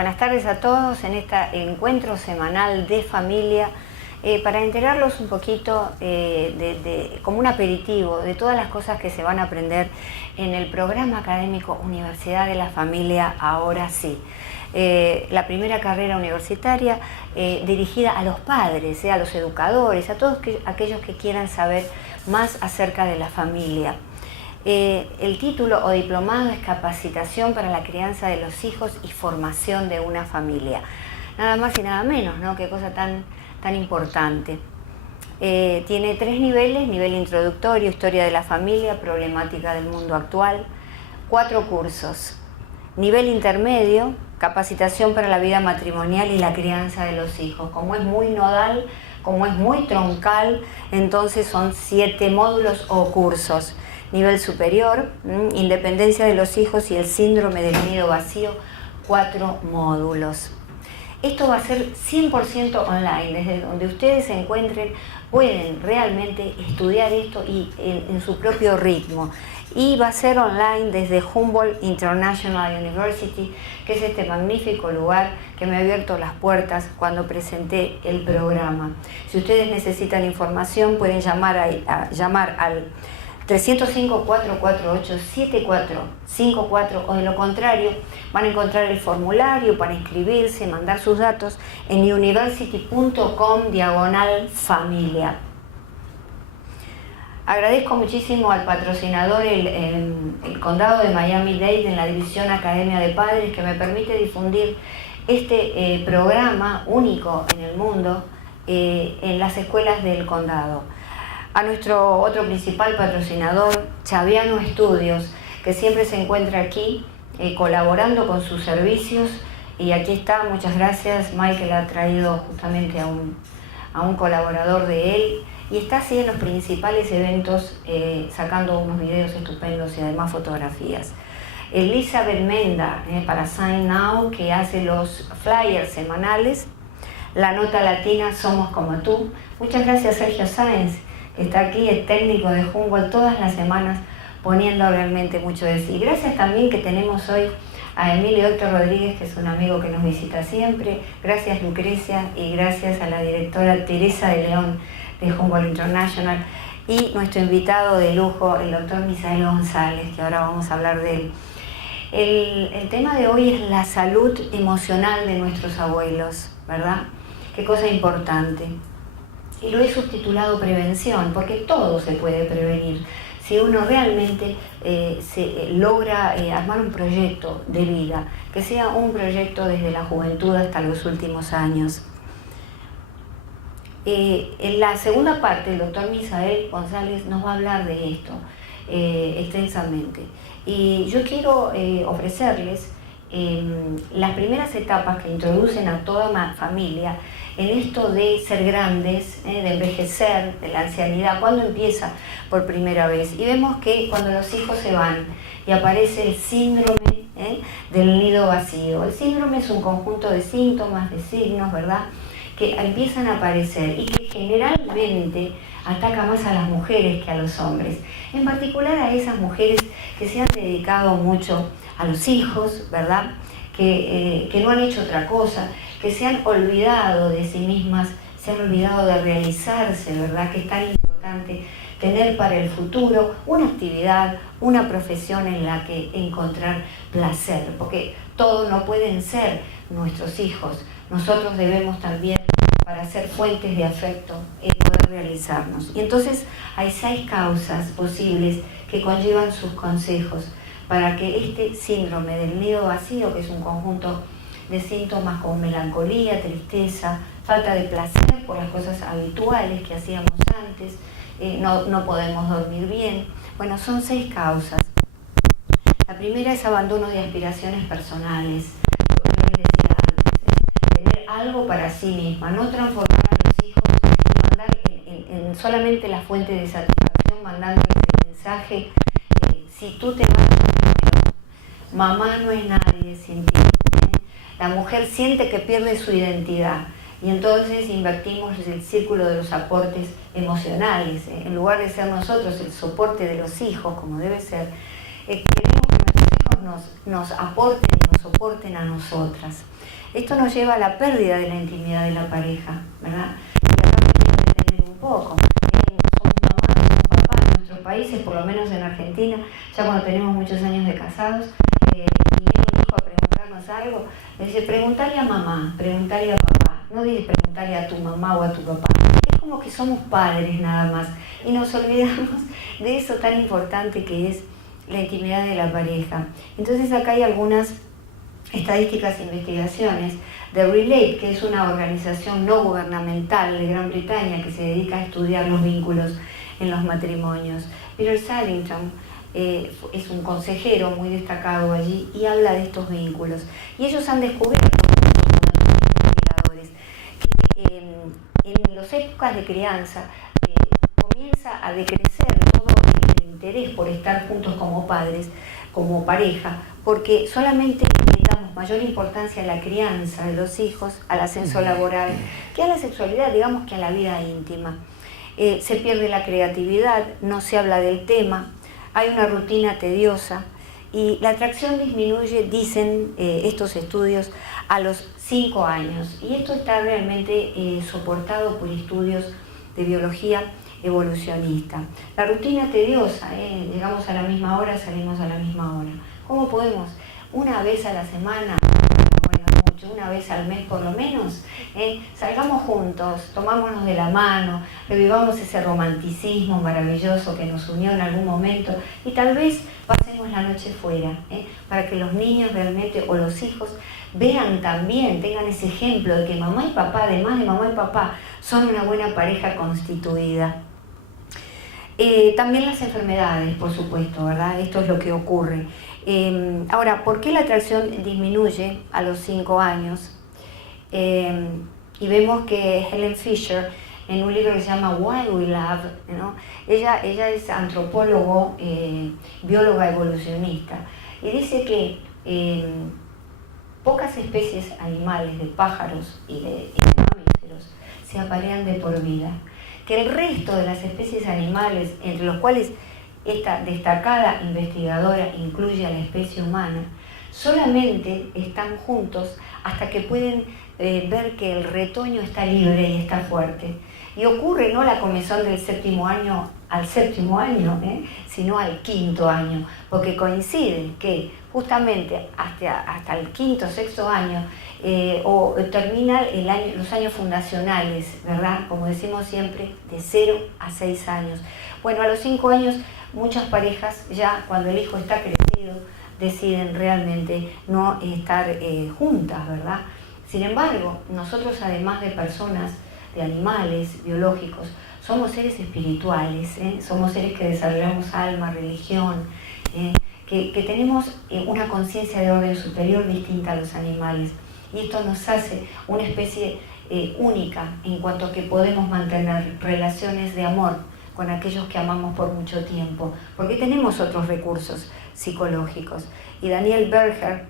Buenas tardes a todos en este encuentro semanal de familia para enterarlos un poquito como un aperitivo de todas las cosas que se van a aprender en el programa académico Universidad de la Familia Ahora Sí. La primera carrera universitaria dirigida a los padres, a los educadores, a todos aquellos que quieran saber más acerca de la familia. El título o diplomado es Capacitación para la crianza de los hijos y formación de una familia. Nada más y nada menos, ¿no? Qué cosa tan importante. Tiene 3 niveles: nivel introductorio, historia de la familia, problemática del mundo actual. 4 cursos. Nivel intermedio, capacitación para la vida matrimonial y la crianza de los hijos. Como es muy nodal, como es muy troncal, entonces son 7 módulos o cursos. Nivel superior, independencia de los hijos y el síndrome del nido vacío, 4 módulos. Esto va a ser 100% online, desde donde ustedes se encuentren pueden realmente estudiar esto y en su propio ritmo. Y va a ser online desde Humboldt International University, que es este magnífico lugar que me ha abierto las puertas cuando presenté el programa. Si ustedes necesitan información pueden llamar al 305-448-7454 o de lo contrario van a encontrar el formulario para inscribirse, mandar sus datos en university.com/familia. Agradezco muchísimo al patrocinador, el Condado de Miami-Dade, en la División Academia de Padres, que me permite difundir este programa único en el mundo en las escuelas del condado. A nuestro otro principal patrocinador, Chaviano Estudios, que siempre se encuentra aquí colaborando con sus servicios, y aquí está, muchas gracias. Michael ha traído justamente a un colaborador de él y está así en los principales eventos sacando unos videos estupendos y además fotografías. Elizabeth Menda para Sign Now, que hace los flyers semanales. La Nota Latina, Somos Como Tú. Muchas gracias Sergio Sáenz, que está aquí, el técnico de Humboldt, todas las semanas poniendo realmente mucho de sí. Gracias también que tenemos hoy a Emilio Héctor Rodríguez, que es un amigo que nos visita siempre. Gracias Lucrecia, y gracias a la directora Teresa de León de Humboldt International, y nuestro invitado de lujo, el doctor Misael González, que ahora vamos a hablar de él. El tema de hoy es la salud emocional de nuestros abuelos, ¿verdad? Qué cosa importante. Y lo he subtitulado prevención, porque todo se puede prevenir si uno realmente logra armar un proyecto de vida, que sea un proyecto desde la juventud hasta los últimos años. En la segunda parte, el doctor Misael González nos va a hablar de esto extensamente. Y yo quiero ofrecerles las primeras etapas que introducen a toda una familia en esto de ser grandes, de envejecer, de la ancianidad, cuando empieza por primera vez. Y vemos que cuando los hijos se van y aparece el síndrome del nido vacío. El síndrome es un conjunto de síntomas, de signos, ¿verdad?, que empiezan a aparecer y que generalmente ataca más a las mujeres que a los hombres. En particular a esas mujeres que se han dedicado mucho a los hijos, ¿verdad?, que no han hecho otra cosa, que se han olvidado de sí mismas, se han olvidado de realizarse, ¿verdad?, que es tan importante tener para el futuro una actividad, una profesión en la que encontrar placer, porque todos no pueden ser nuestros hijos. Nosotros debemos también, para ser fuentes de afecto, poder realizarnos. Y entonces hay 6 causas posibles que conllevan sus consejos para que este síndrome del nido vacío, que es un conjunto de síntomas como melancolía, tristeza, falta de placer por las cosas habituales que hacíamos antes, no podemos dormir bien. Bueno, son 6 causas. La primera es abandono de aspiraciones personales, lo que les decía antes, tener algo para sí misma, no transformar a los hijos y mandar en solamente la fuente de satisfacción, mandando ese mensaje, si tú te vas, mamá no es nadie sin ti. La mujer siente que pierde su identidad y entonces invertimos el círculo de los aportes emocionales. En lugar de ser nosotros el soporte de los hijos, como debe ser, queremos que nuestros hijos nos aporten y nos soporten a nosotras. Esto nos lleva a la pérdida de la intimidad de la pareja, ¿verdad? Y acá me quiero detener un poco. Somos mamás, somos papás en nuestros países, por lo menos en Argentina, ya cuando tenemos muchos años de casados, y viene un hijo a preguntarnos algo, le dice, preguntale a mamá, preguntale a papá, no dice preguntale a tu mamá o a tu papá. Es como que somos padres nada más, y nos olvidamos de eso tan importante que es la intimidad de la pareja. Entonces acá hay algunas estadísticas e investigaciones de Relate, que es una organización no gubernamental de Gran Bretaña que se dedica a estudiar los vínculos en los matrimonios. Peter Saddington es un consejero muy destacado allí y habla de estos vínculos. Y ellos han descubierto, junto con otros investigadores, que en las épocas de crianza comienza a decrecer todo el interés por estar juntos como padres, como pareja, porque solamente le damos mayor importancia a la crianza de los hijos, al ascenso laboral, que a la sexualidad, digamos que a la vida íntima. Se pierde la creatividad, no se habla del tema, hay una rutina tediosa y la atracción disminuye, dicen estos estudios, a los 5 años. Y esto está realmente soportado por estudios de biología evolucionista. La rutina tediosa, llegamos a la misma hora, salimos a la misma hora. ¿Cómo podemos? Una vez a la semana, bueno, mucho, una vez al mes por lo menos, salgamos juntos, tomámonos de la mano, revivamos ese romanticismo maravilloso que nos unió en algún momento y tal vez pasemos la noche fuera, para que los niños realmente, o los hijos, vean también, tengan ese ejemplo de que mamá y papá, además de mamá y papá, son una buena pareja constituida. También las enfermedades, por supuesto, ¿verdad? Esto es lo que ocurre. Ahora, ¿por qué la atracción disminuye a los 5 años? Y vemos que Helen Fisher, en un libro que se llama Why We Love, ¿no? ella es antropólogo, bióloga evolucionista, y dice que pocas especies animales, de pájaros y de mamíferos, se aparean de por vida. Que el resto de las especies animales, entre los cuales esta destacada investigadora incluye a la especie humana, solamente están juntos hasta que pueden ver que el retoño está libre y está fuerte. Y ocurre no la comezón del 7º año al 7º año, sino al 5º año, porque coincide que justamente hasta el 5º, 6º año o termina los años fundacionales, ¿verdad? Como decimos siempre, de 0 a 6 años. Bueno, a los 5 años muchas parejas ya cuando el hijo está crecido deciden realmente no estar juntas, ¿verdad? Sin embargo, nosotros además de personas, de animales biológicos, somos seres espirituales, somos seres que desarrollamos alma, religión, que tenemos una conciencia de orden superior distinta a los animales. Y esto nos hace una especie única en cuanto a que podemos mantener relaciones de amor con aquellos que amamos por mucho tiempo, porque tenemos otros recursos psicológicos. Y Daniel Berger,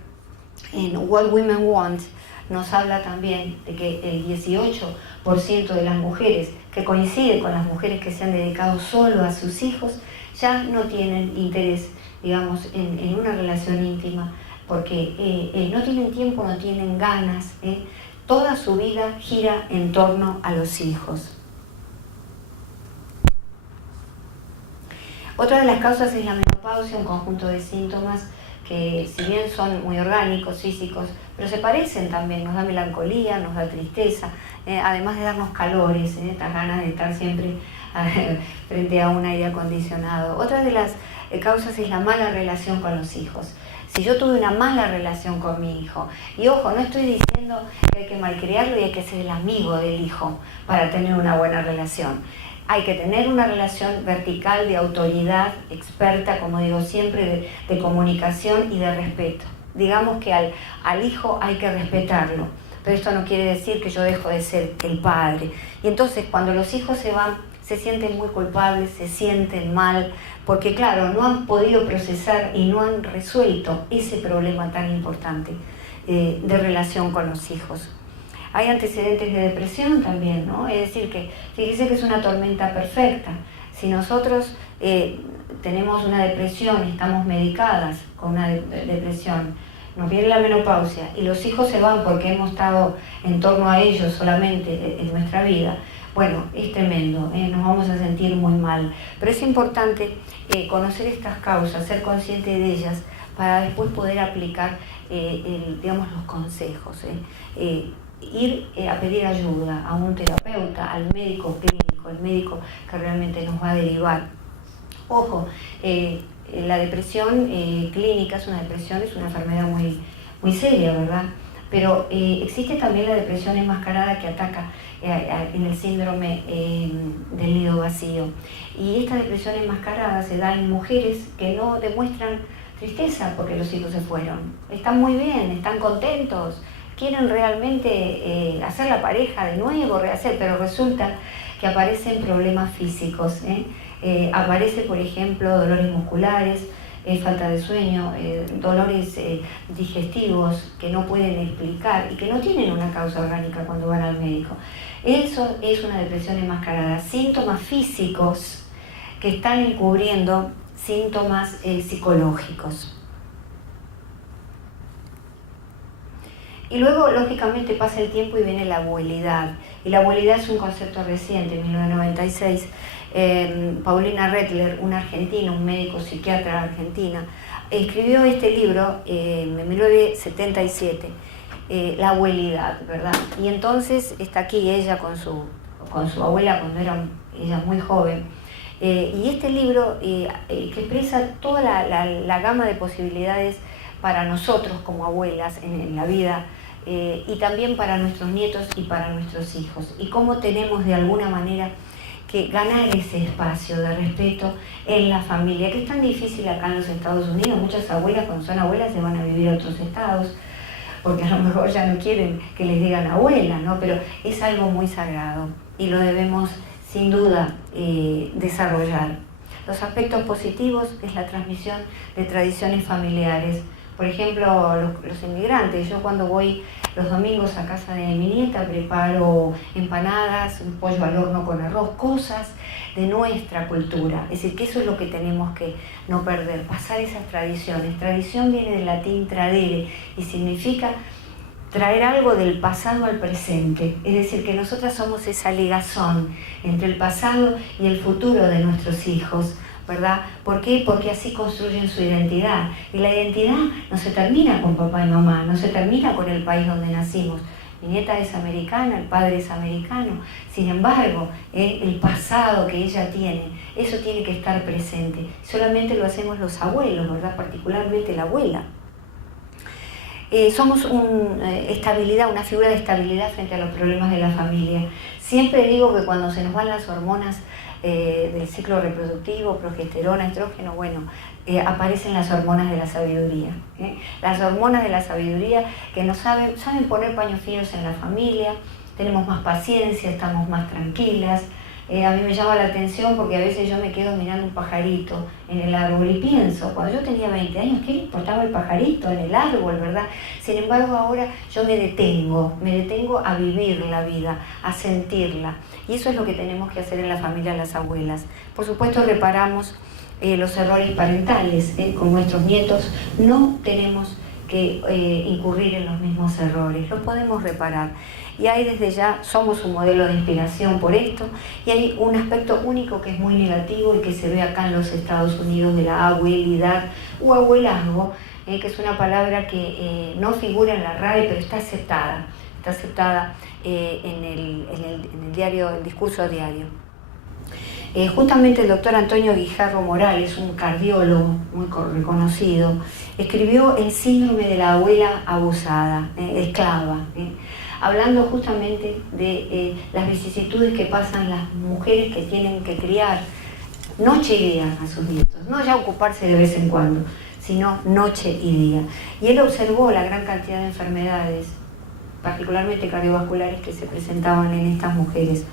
en What Women Want, nos habla también de que el 18% de las mujeres, que coincide con las mujeres que se han dedicado solo a sus hijos, ya no tienen interés, digamos, en una relación íntima, porque no tienen tiempo, no tienen ganas, toda su vida gira en torno a los hijos. Otra de las causas es la menopausia, un conjunto de síntomas que si bien son muy orgánicos, físicos, pero se parecen también, nos da melancolía, nos da tristeza, además de darnos calores, estas ganas de estar siempre frente a un aire acondicionado. Otra de las causas es la mala relación con los hijos. Si yo tuve una mala relación con mi hijo, y ojo, no estoy diciendo que hay que malcriarlo y hay que ser el amigo del hijo para tener una buena relación. Hay que tener una relación vertical de autoridad, experta, como digo siempre, de comunicación y de respeto. Digamos que al hijo hay que respetarlo, pero esto no quiere decir que yo dejo de ser el padre. Y entonces cuando los hijos se van, se sienten muy culpables, se sienten mal, porque claro, no han podido procesar y no han resuelto ese problema tan importante de relación con los hijos. Hay antecedentes de depresión también, ¿no? Es decir, que fíjese que es una tormenta perfecta. Si nosotros tenemos una depresión y estamos medicadas con una depresión, nos viene la menopausia y los hijos se van porque hemos estado en torno a ellos solamente en nuestra vida, bueno, es tremendo, nos vamos a sentir muy mal. Pero es importante conocer estas causas, ser consciente de ellas, para después poder aplicar digamos, los consejos. Ir a pedir ayuda a un terapeuta, al médico clínico, el médico que realmente nos va a derivar. Ojo, la depresión clínica es una enfermedad muy seria, ¿verdad? Pero existe también la depresión enmascarada que ataca en el síndrome del nido vacío. Y esta depresión enmascarada se da en mujeres que no demuestran tristeza porque los hijos se fueron. Están muy bien, están contentos, quieren realmente hacer la pareja de nuevo, rehacer, pero resulta que aparecen problemas físicos. Aparece, por ejemplo, dolores musculares, falta de sueño, dolores digestivos que no pueden explicar y que no tienen una causa orgánica cuando van al médico. Eso es una depresión enmascarada, síntomas físicos que están encubriendo síntomas psicológicos. Y luego, lógicamente, pasa el tiempo y viene la abuelidad. Y la abuelidad es un concepto reciente, en 1996. Paulina Rettler, una argentina, un médico psiquiatra argentina, escribió este libro en 1977, La abuelidad, ¿verdad? Y entonces está aquí ella con su abuela cuando era ella muy joven. Y este libro que expresa toda la gama de posibilidades para nosotros como abuelas en la vida, y también para nuestros nietos y para nuestros hijos, y cómo tenemos de alguna manera que ganar ese espacio de respeto en la familia, que es tan difícil acá en los Estados Unidos. Muchas abuelas, cuando son abuelas, se van a vivir a otros estados, porque a lo mejor ya no quieren que les digan abuela, ¿no? Pero es algo muy sagrado y lo debemos sin duda desarrollar. Los aspectos positivos es la transmisión de tradiciones familiares. Por ejemplo, los inmigrantes, yo cuando voy los domingos a casa de mi nieta preparo empanadas, un pollo al horno con arroz, cosas de nuestra cultura. Es decir, que eso es lo que tenemos que no perder, pasar esas tradiciones. Tradición viene del latín tradere y significa traer algo del pasado al presente. Es decir, que nosotras somos esa ligazón entre el pasado y el futuro de nuestros hijos, ¿verdad? ¿Por qué? Porque así construyen su identidad. Y la identidad no se termina con papá y mamá, no se termina con el país donde nacimos. Mi nieta es americana, el padre es americano. Sin embargo, el pasado que ella tiene, eso tiene que estar presente. Solamente lo hacemos los abuelos, ¿verdad? Particularmente la abuela. Somos una figura de estabilidad frente a los problemas de la familia. Siempre digo que cuando se nos van las hormonas del ciclo reproductivo, progesterona, estrógeno, bueno, aparecen las hormonas de la sabiduría. Las hormonas de la sabiduría que nos saben poner paños fríos en la familia, tenemos más paciencia, estamos más tranquilas. A mí me llama la atención porque a veces yo me quedo mirando un pajarito en el árbol y pienso, cuando yo tenía 20 años, ¿qué le importaba el pajarito en el árbol, verdad? Sin embargo, ahora yo me detengo a vivir la vida, a sentirla. Y eso es lo que tenemos que hacer en la familia, las abuelas. Por supuesto, reparamos los errores parentales. Con nuestros nietos no tenemos que incurrir en los mismos errores, los podemos reparar. Y ahí desde ya somos un modelo de inspiración por esto, y hay un aspecto único que es muy negativo y que se ve acá en los Estados Unidos de la abuelidad o abuelazgo, que es una palabra que no figura en la RAE, pero está aceptada en el diario, el discurso diario. Justamente el doctor Antonio Guijarro Morales, un cardiólogo muy reconocido, escribió El síndrome de la abuela abusada, esclava, hablando justamente de las vicisitudes que pasan las mujeres que tienen que criar noche y día a sus nietos, no ya ocuparse de vez en cuando, sino noche y día. Y él observó la gran cantidad de enfermedades, particularmente cardiovasculares, que se presentaban en estas mujeres.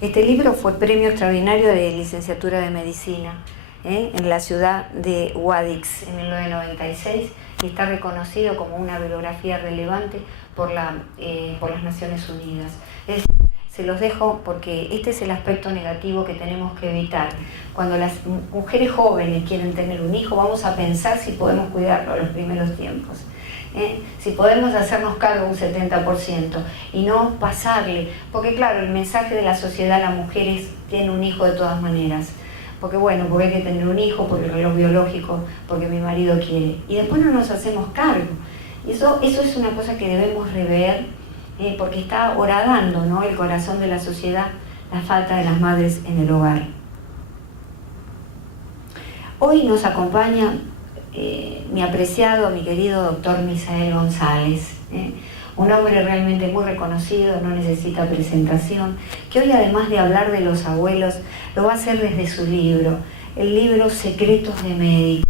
Este libro fue premio extraordinario de licenciatura de medicina en la ciudad de Guadix en 1996 y está reconocido como una bibliografía relevante por las Naciones Unidas. Se los dejo porque este es el aspecto negativo que tenemos que evitar. Cuando las mujeres jóvenes quieren tener un hijo, vamos a pensar si podemos cuidarlo en los primeros tiempos. Si podemos hacernos cargo un 70% y no pasarle, porque claro, el mensaje de la sociedad a la mujer es: tiene un hijo de todas maneras, porque bueno, porque hay que tener un hijo, porque el reloj biológico, porque mi marido quiere, y después no nos hacemos cargo. Eso es una cosa que debemos rever, porque está horadando, ¿no?, el corazón de la sociedad, la falta de las madres en el hogar. Hoy nos acompaña mi apreciado, mi querido doctor Misael González, un hombre realmente muy reconocido, no necesita presentación, que hoy, además de hablar de los abuelos, lo va a hacer desde su libro, el libro Secretos de Médico.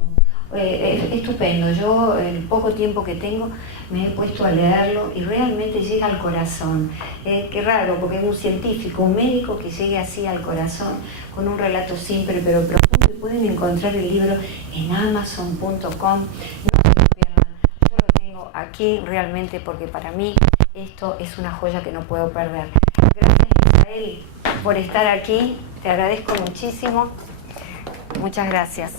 Estupendo. Yo, en el poco tiempo que tengo, me he puesto a leerlo y realmente llega al corazón. Qué raro, porque es un científico, un médico que llegue así al corazón, con un relato simple pero profundo. Y pueden encontrar el libro en Amazon.com. No se lo pierdan. Yo lo tengo aquí realmente porque para mí esto es una joya que no puedo perder. Gracias, Misael, por estar aquí. Te agradezco muchísimo. Muchas gracias.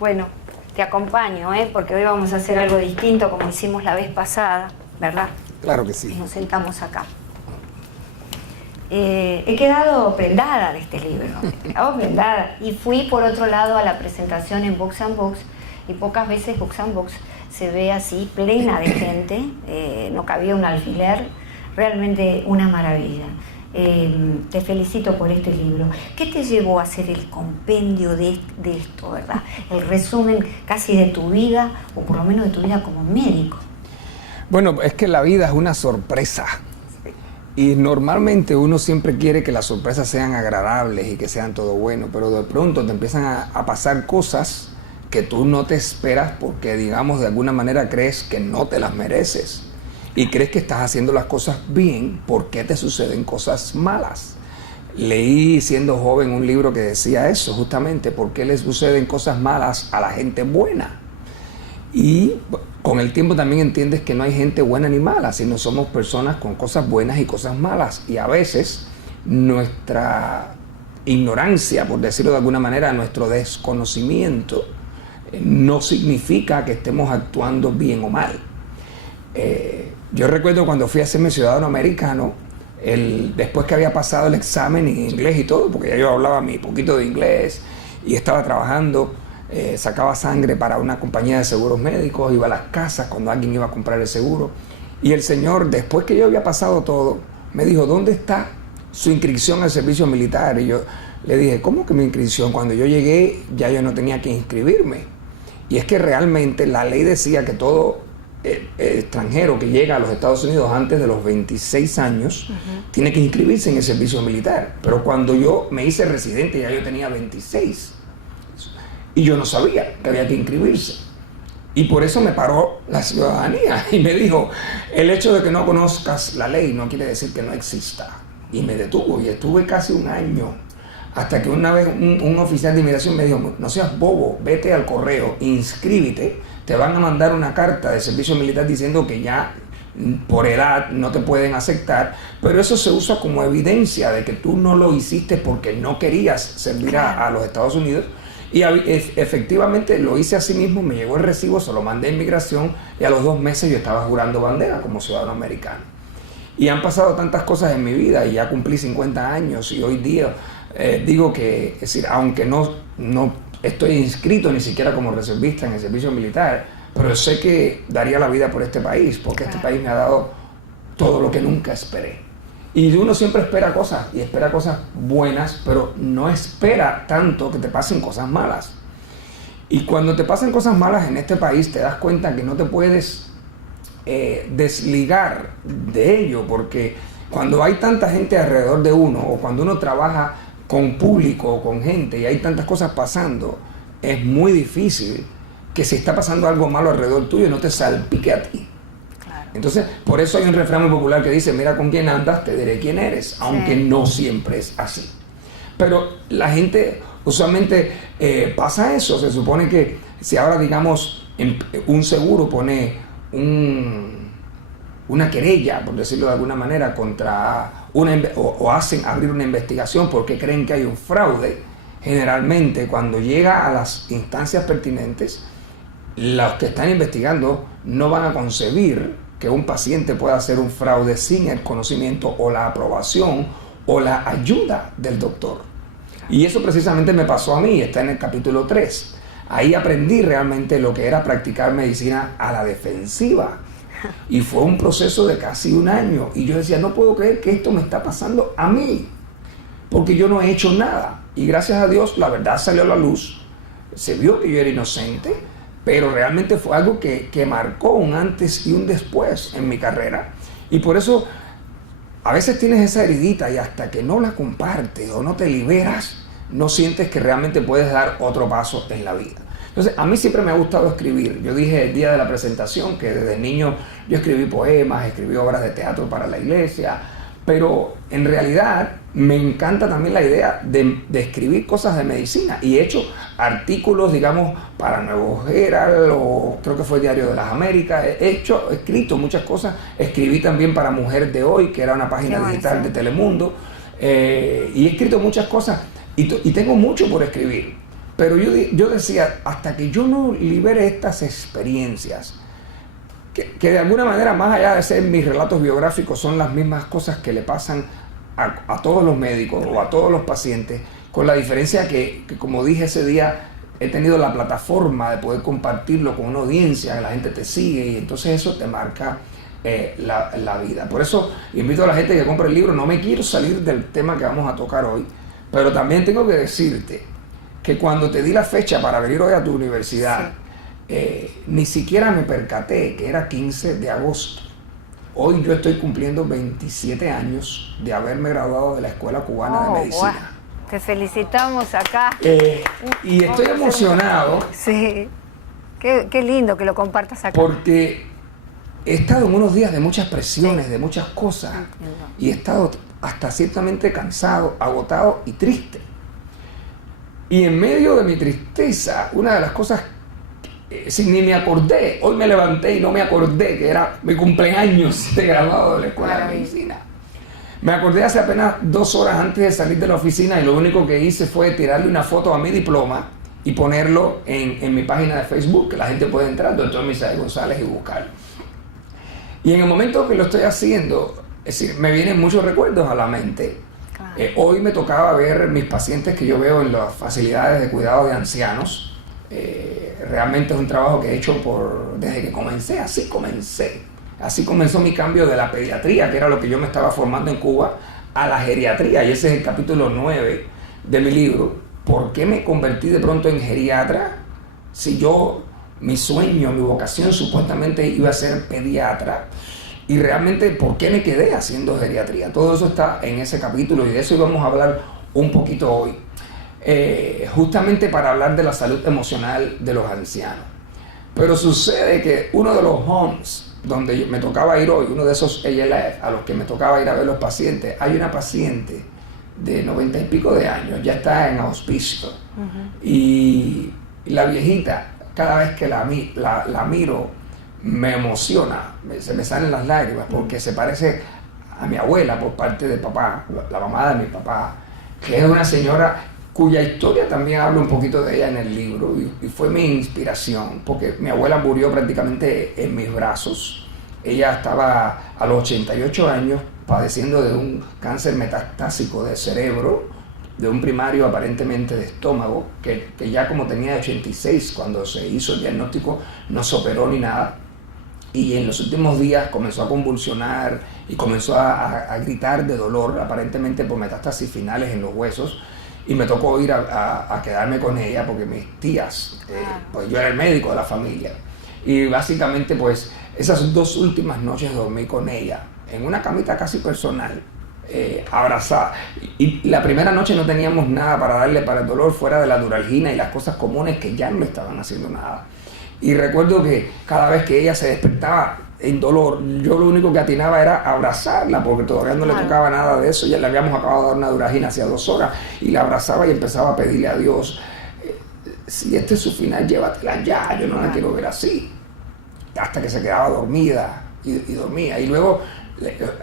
Bueno, te acompaño, porque hoy vamos a hacer algo distinto como hicimos la vez pasada, ¿verdad? Claro que sí. Nos sentamos acá. He quedado prendada de este libro, prendada. Y fui por otro lado a la presentación en Books and Books, y pocas veces Books and Books se ve así, plena de gente, no cabía un alfiler, realmente una maravilla. Te felicito por este libro. ¿Qué te llevó a hacer el compendio de esto, verdad? El resumen casi de tu vida, o por lo menos de tu vida como médico. Bueno, es que la vida es una sorpresa. Y normalmente uno siempre quiere que las sorpresas sean agradables y que sean todo bueno, pero de pronto te empiezan a pasar cosas que tú no te esperas porque, digamos, de alguna manera crees que no te las mereces. Y crees que estás haciendo las cosas bien, ¿por qué te suceden cosas malas? Leí siendo joven un libro que decía eso, justamente, ¿por qué le suceden cosas malas a la gente buena? Y con el tiempo también entiendes que no hay gente buena ni mala, sino somos personas con cosas buenas y cosas malas. Y a veces nuestra ignorancia, por decirlo de alguna manera, nuestro desconocimiento, no significa que estemos actuando bien o mal. Yo recuerdo cuando fui a hacerme ciudadano americano, después que había pasado el examen en inglés y todo, porque ya yo hablaba mi poquito de inglés y estaba trabajando, sacaba sangre para una compañía de seguros médicos, iba a las casas cuando alguien iba a comprar el seguro, y el señor, después que yo había pasado todo, me dijo: ¿dónde está su inscripción al servicio militar? Y yo le dije: ¿cómo que mi inscripción? Cuando yo llegué ya yo no tenía que inscribirme. Y es que realmente la ley decía que todo extranjero que llega a los Estados Unidos antes de los 26 años tiene que inscribirse en el servicio militar. Pero cuando yo me hice residente ya yo tenía 26 y yo no sabía que había que inscribirse, y por eso me paró la ciudadanía y me dijo: el hecho de que no conozcas la ley no quiere decir que no exista. Y me detuvo y estuve casi un año hasta que una vez un oficial de inmigración me dijo: no seas bobo, vete al correo, inscríbete, te van a mandar una carta de servicio militar diciendo que ya por edad no te pueden aceptar, pero eso se usa como evidencia de que tú no lo hiciste porque no querías servir a los Estados Unidos. Y efectivamente lo hice así mismo, me llegó el recibo, se lo mandé a inmigración y a los 2 meses yo estaba jurando bandera como ciudadano americano. Y han pasado tantas cosas en mi vida y ya cumplí 50 años y hoy día digo que, es decir, aunque no estoy inscrito ni siquiera como reservista en el servicio militar, pero sé que daría la vida por este país, porque este país me ha dado todo lo que nunca esperé. Y uno siempre espera cosas, y espera cosas buenas, pero no espera tanto que te pasen cosas malas. Y cuando te pasan cosas malas en este país, te das cuenta que no te puedes desligar de ello, porque cuando hay tanta gente alrededor de uno, o cuando uno trabaja con público o con gente y hay tantas cosas pasando, es muy difícil que si está pasando algo malo alrededor tuyo no te salpique a ti. Claro. Entonces, por eso hay un refrán muy popular que dice: mira con quién andas, te diré quién eres, aunque no siempre es así. Pero la gente usualmente pasa eso. Se supone que si ahora, digamos, un seguro pone una querella, por decirlo de alguna manera, contra o hacen abrir una investigación porque creen que hay un fraude, generalmente cuando llega a las instancias pertinentes, los que están investigando no van a concebir que un paciente pueda hacer un fraude sin el conocimiento o la aprobación o la ayuda del doctor. Y eso precisamente me pasó a mí, está en el capítulo 3. Ahí aprendí realmente lo que era practicar medicina a la defensiva. Y fue un proceso de casi un año. Y yo decía, no puedo creer que esto me está pasando a mí, porque yo no he hecho nada. Y gracias a Dios la verdad salió a la luz. Se vio que yo era inocente, pero realmente fue algo que marcó un antes y un después en mi carrera. Y por eso a veces tienes esa heridita y hasta que no la compartes o no te liberas, no sientes que realmente puedes dar otro paso en la vida. Entonces, a mí siempre me ha gustado escribir. Yo dije el día de la presentación que desde niño yo escribí poemas, escribí obras de teatro para la iglesia, pero en realidad me encanta también la idea de escribir cosas de medicina. Y he hecho artículos, digamos, para Nuevo Herald o creo que fue el Diario de las Américas. He escrito muchas cosas. Escribí también para Mujer de Hoy, que era una página digital de Telemundo. Y he escrito muchas cosas y tengo mucho por escribir. Pero yo decía, hasta que yo no libere estas experiencias, que de alguna manera, más allá de ser mis relatos biográficos, son las mismas cosas que le pasan a todos los médicos o a todos los pacientes, con la diferencia que, como dije ese día, he tenido la plataforma de poder compartirlo con una audiencia, que la gente te sigue y entonces eso te marca la vida. Por eso invito a la gente que compre el libro. No me quiero salir del tema que vamos a tocar hoy, pero también tengo que decirte que cuando te di la fecha para venir hoy a tu universidad, ni siquiera me percaté que era 15 de agosto. Hoy yo estoy cumpliendo 27 años de haberme graduado de la Escuela Cubana de Medicina. Wow. Te felicitamos acá. Y estoy emocionado. Sí, qué lindo que lo compartas acá. Porque he estado en unos días de muchas presiones, de muchas cosas. Y he estado hasta ciertamente cansado, agotado y triste. Y en medio de mi tristeza, una de las cosas, sin ni me acordé, hoy me levanté y no me acordé que era mi cumpleaños de graduado de la Escuela de Medicina. Me acordé hace apenas 2 horas antes de salir de la oficina y lo único que hice fue tirarle una foto a mi diploma y ponerlo en mi página de Facebook, que la gente puede entrar, Dr. Misael González, y buscarlo. Y en el momento que lo estoy haciendo, es decir, me vienen muchos recuerdos a la mente. Hoy me tocaba ver mis pacientes que yo veo en las facilidades de cuidado de ancianos. Realmente es un trabajo que he hecho desde que comencé, así comencé. Así comenzó mi cambio de la pediatría, que era lo que yo me estaba formando en Cuba, a la geriatría. Y ese es el capítulo 9 de mi libro. ¿Por qué me convertí de pronto en geriatra? Si mi sueño, mi vocación supuestamente iba a ser pediatra. Y realmente, ¿por qué me quedé haciendo geriatría? Todo eso está en ese capítulo y de eso íbamos a hablar un poquito hoy. Justamente para hablar de la salud emocional de los ancianos. Pero sucede que uno de los homes donde me tocaba ir hoy, uno de esos ALF a los que me tocaba ir a ver los pacientes, hay una paciente de 90 y pico de años, ya está en auspicio. Y la viejita, cada vez que la miro, me emociona, se me salen las lágrimas porque se parece a mi abuela por parte de papá, la mamá de mi papá, que es una señora cuya historia también hablo un poquito de ella en el libro y fue mi inspiración porque mi abuela murió prácticamente en mis brazos. Ella estaba a los 88 años padeciendo de un cáncer metastásico de cerebro, de un primario aparentemente de estómago, que ya como tenía 86 cuando se hizo el diagnóstico no se operó ni nada. Y en los últimos días comenzó a convulsionar y comenzó a gritar de dolor, aparentemente por metástasis finales en los huesos. Y me tocó ir a quedarme con ella porque mis tías, pues yo era el médico de la familia. Y básicamente pues esas 2 últimas noches dormí con ella en una camita casi personal, abrazada. Y la primera noche no teníamos nada para darle para el dolor fuera de la Duralgina y las cosas comunes que ya no me estaban haciendo nada. Y recuerdo que cada vez que ella se despertaba en dolor, yo lo único que atinaba era abrazarla, porque todavía no le tocaba nada de eso. Ya le habíamos acabado de dar una Duralgina hacía 2 horas, y la abrazaba y empezaba a pedirle a Dios, si este es su final, llévatela ya, yo no la quiero ver así. Hasta que se quedaba dormida y dormía. Y luego,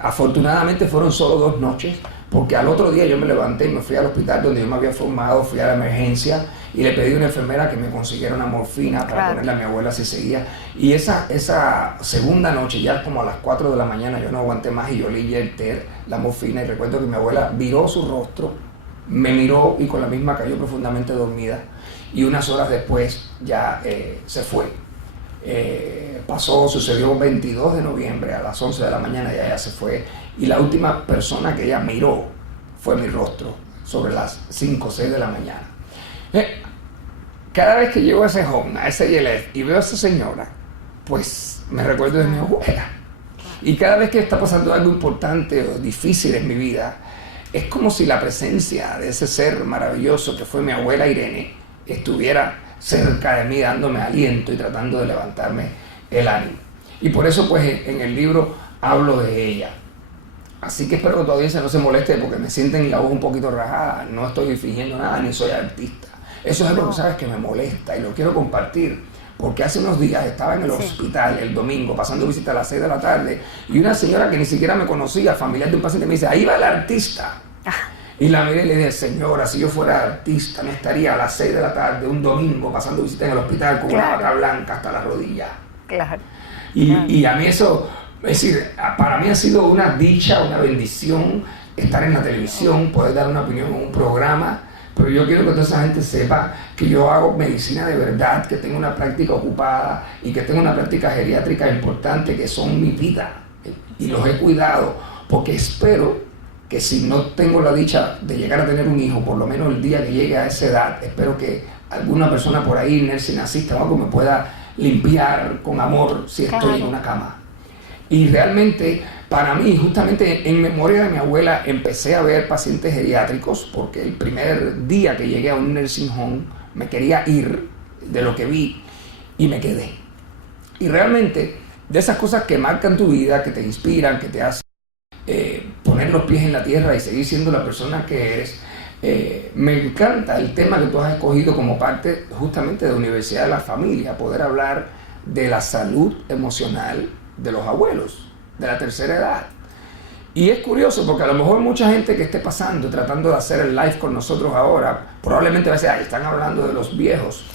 afortunadamente fueron solo 2 noches, porque al otro día yo me levanté y me fui al hospital donde yo me había formado, fui a la emergencia y le pedí a una enfermera que me consiguiera una morfina para ponerle a mi abuela si seguía. Y esa segunda noche, ya como a las 4 de la mañana, yo no aguanté más y yo le inyecté la morfina y recuerdo que mi abuela viró su rostro, me miró y con la misma cayó profundamente dormida y unas horas después ya se fue. Sucedió 22 de noviembre a las 11 de la mañana, ya se fue y la última persona que ella miró fue mi rostro sobre las 5 o 6 de la mañana. Cada vez que llego a ese home, a ese ILF y veo a esa señora, pues me recuerdo de mi abuela. Y cada vez que está pasando algo importante o difícil en mi vida, es como si la presencia de ese ser maravilloso que fue mi abuela Irene estuviera cerca de mí dándome aliento y tratando de levantarme el ánimo. Y por eso pues en el libro hablo de ella. Así que espero que tu audiencia no se moleste porque me sienten la voz un poquito rajada, no estoy fingiendo nada ni soy artista. Eso es algo que sabes que me molesta y lo quiero compartir porque hace unos días estaba en el hospital el domingo pasando visita a las 6 de la tarde y una señora que ni siquiera me conocía, familiar de un paciente, me dice, ahí va el artista. Y la miré y le dije, señora, si yo fuera artista no estaría a las 6 de la tarde un domingo pasando visita en el hospital con una bata blanca hasta la rodilla. Y a mí eso, es decir, para mí ha sido una dicha, una bendición estar en la televisión, poder dar una opinión en un programa, pero yo quiero que toda esa gente sepa que yo hago medicina de verdad, que tengo una práctica ocupada y que tengo una práctica geriátrica importante que son mi vida y los he cuidado porque espero que si no tengo la dicha de llegar a tener un hijo, por lo menos el día que llegue a esa edad, espero que alguna persona por ahí, nursing assistant o algo, me pueda limpiar con amor si estoy en una cama. Y realmente, para mí, justamente en memoria de mi abuela, empecé a ver pacientes geriátricos porque el primer día que llegué a un nursing home me quería ir de lo que vi y me quedé. Y realmente, de esas cosas que marcan tu vida, que te inspiran, que te hacen poner los pies en la tierra y seguir siendo la persona que eres, me encanta el tema que tú has escogido como parte justamente de la Universidad de la Familia, poder hablar de la salud emocional de los abuelos, de la tercera edad. Y es curioso porque a lo mejor mucha gente que esté pasando, tratando de hacer el live con nosotros ahora, probablemente va a decir, ay, están hablando de los viejos,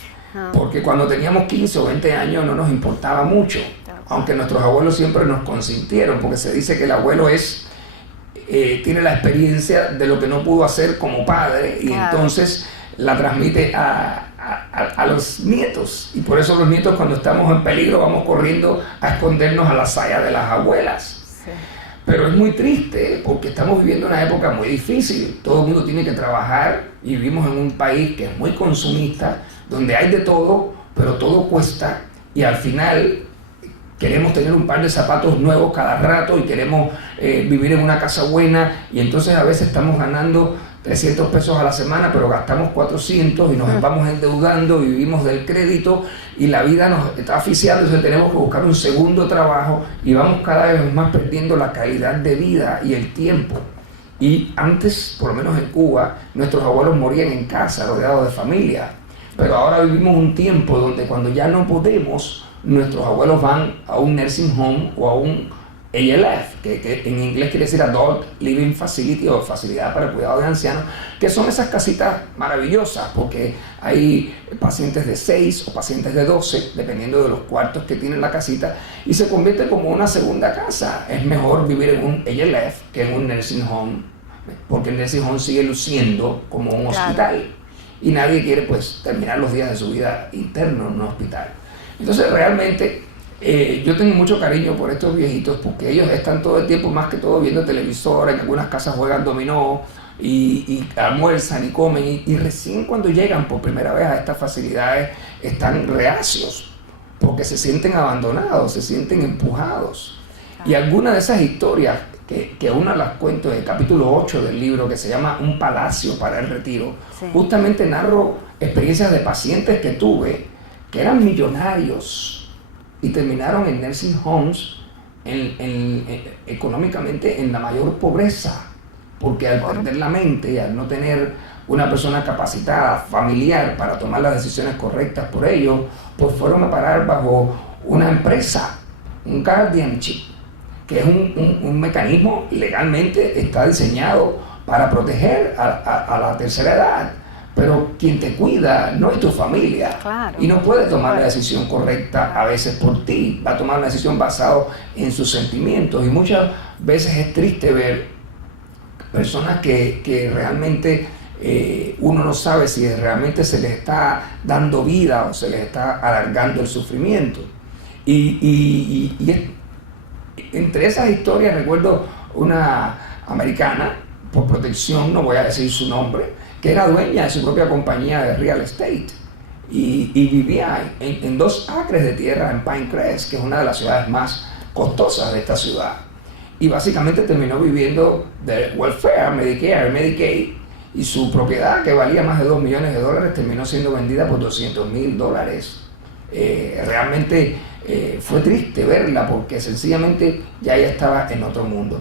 porque cuando teníamos 15 o 20 años no nos importaba mucho, aunque nuestros abuelos siempre nos consintieron, porque se dice que el abuelo tiene la experiencia de lo que no pudo hacer como padre y entonces la transmite a los nietos, y por eso los nietos cuando estamos en peligro vamos corriendo a escondernos a la saya de las abuelas. Pero es muy triste porque estamos viviendo una época muy difícil, todo el mundo tiene que trabajar y vivimos en un país que es muy consumista, donde hay de todo, pero todo cuesta y al final queremos tener un par de zapatos nuevos cada rato y queremos vivir en una casa buena y entonces a veces estamos ganando 300 pesos a la semana pero gastamos 400 y nos vamos endeudando y vivimos del crédito y la vida nos está asfixiando, entonces tenemos que buscar un segundo trabajo y vamos cada vez más perdiendo la calidad de vida y el tiempo. Y antes, por lo menos en Cuba, nuestros abuelos morían en casa rodeados de familia, pero ahora vivimos un tiempo donde cuando ya no podemos, nuestros abuelos van a un nursing home o a un ALF, que en inglés quiere decir Adult Living Facility o Facilidad para el Cuidado de Ancianos, que son esas casitas maravillosas porque hay pacientes de 6 o pacientes de 12, dependiendo de los cuartos que tiene la casita, y se convierte como una segunda casa. Es mejor vivir en un ALF que en un nursing home, porque el nursing home sigue luciendo como un hospital y nadie quiere pues terminar los días de su vida interno en un hospital. Entonces realmente yo tengo mucho cariño por estos viejitos porque ellos están todo el tiempo más que todo viendo televisor, en algunas casas juegan dominó y almuerzan y comen y recién cuando llegan por primera vez a estas facilidades están reacios porque se sienten abandonados, se sienten empujados. Y algunas de esas historias que una las cuento en el capítulo 8 del libro que se llama Un Palacio para el Retiro, justamente narro experiencias de pacientes que tuve que eran millonarios y terminaron en nursing homes económicamente en la mayor pobreza, porque al perder la mente y al no tener una persona capacitada, familiar, para tomar las decisiones correctas por ellos, pues fueron a parar bajo una empresa, un guardianship, que es un mecanismo legalmente está diseñado para proteger a la tercera edad. Pero quien te cuida no es tu familia. Claro. Y no puede tomar la decisión correcta a veces por ti. Va a tomar una decisión basada en sus sentimientos. Y muchas veces es triste ver personas que realmente uno no sabe si realmente se les está dando vida o se les está alargando el sufrimiento. Entre esas historias recuerdo una americana, por protección no voy a decir su nombre, que era dueña de su propia compañía de real estate y vivía en 2 acres de tierra en Pinecrest, que es una de las ciudades más costosas de esta ciudad. Y básicamente terminó viviendo de welfare, Medicare, Medicaid, y su propiedad, que valía más de $2 millones, terminó siendo vendida por $200,000. Realmente fue triste verla porque sencillamente ya ella estaba en otro mundo.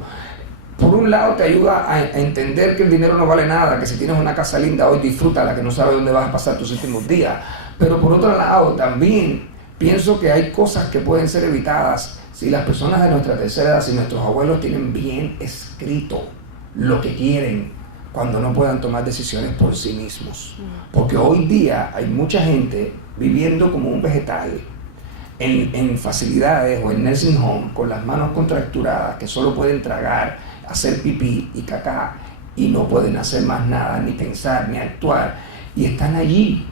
Por un lado te ayuda a entender que el dinero no vale nada, que si tienes una casa linda hoy disfrútala, que no sabes dónde vas a pasar tus últimos días. Pero por otro lado también pienso que hay cosas que pueden ser evitadas si las personas de nuestra tercera edad, si nuestros abuelos tienen bien escrito lo que quieren cuando no puedan tomar decisiones por sí mismos. Porque hoy día hay mucha gente viviendo como un vegetal en facilidades o en nursing home con las manos contracturadas que solo pueden tragar, hacer pipí y cacá y no pueden hacer más nada, ni pensar, ni actuar, y están allí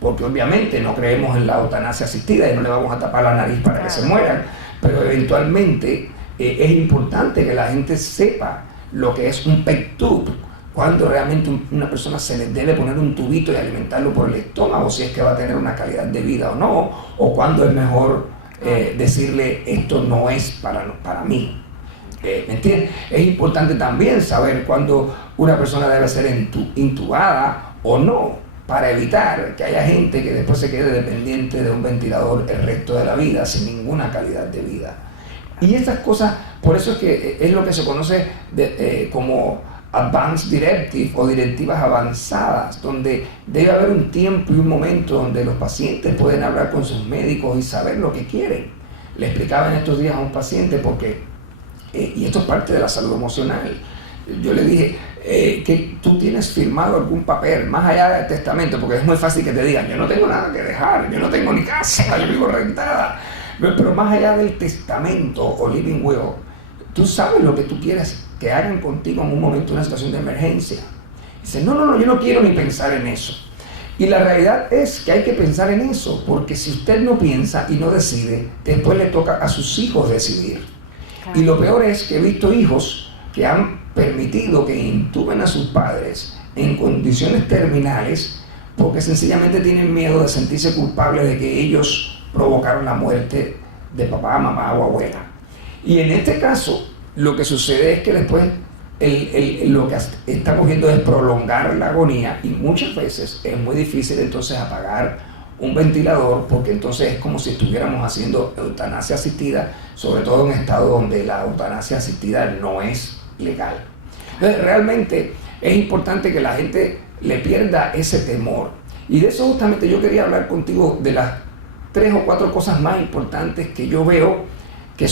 porque obviamente no creemos en la eutanasia asistida y no le vamos a tapar la nariz para que se mueran, pero eventualmente es importante que la gente sepa lo que es un PEG tube, cuando realmente una persona se le debe poner un tubito y alimentarlo por el estómago si es que va a tener una calidad de vida o no, o cuando es mejor decirle esto no es para mí. ¿Me entiendes? Es importante también saber cuándo una persona debe ser intubada o no, para evitar que haya gente que después se quede dependiente de un ventilador el resto de la vida sin ninguna calidad de vida. Y estas cosas, por eso es que es lo que se conoce como Advanced Directive o directivas avanzadas, donde debe haber un tiempo y un momento donde los pacientes pueden hablar con sus médicos y saber lo que quieren. Le explicaba en estos días a un paciente porque y esto es parte de la salud emocional. Yo le dije que tú tienes firmado algún papel más allá del testamento, porque es muy fácil que te digan, yo no tengo nada que dejar, yo no tengo ni casa, yo vivo rentada, pero más allá del testamento o living will, tú sabes lo que tú quieres que hagan contigo en un momento de una situación de emergencia. Dice, no, yo no quiero ni pensar en eso. Y la realidad es que hay que pensar en eso, porque si usted no piensa y no decide, después le toca a sus hijos decidir. Y lo peor es que he visto hijos que han permitido que intuben a sus padres en condiciones terminales porque sencillamente tienen miedo de sentirse culpables de que ellos provocaron la muerte de papá, mamá o abuela. Y en este caso, lo que sucede es que después lo que está cogiendo es prolongar la agonía y muchas veces es muy difícil entonces apagar un ventilador, porque entonces es como si estuviéramos haciendo eutanasia asistida, sobre todo en estados donde la eutanasia asistida no es legal. Entonces realmente es importante que la gente le pierda ese temor. Y de eso justamente yo quería hablar contigo de las 3 o 4 cosas más importantes que yo veo que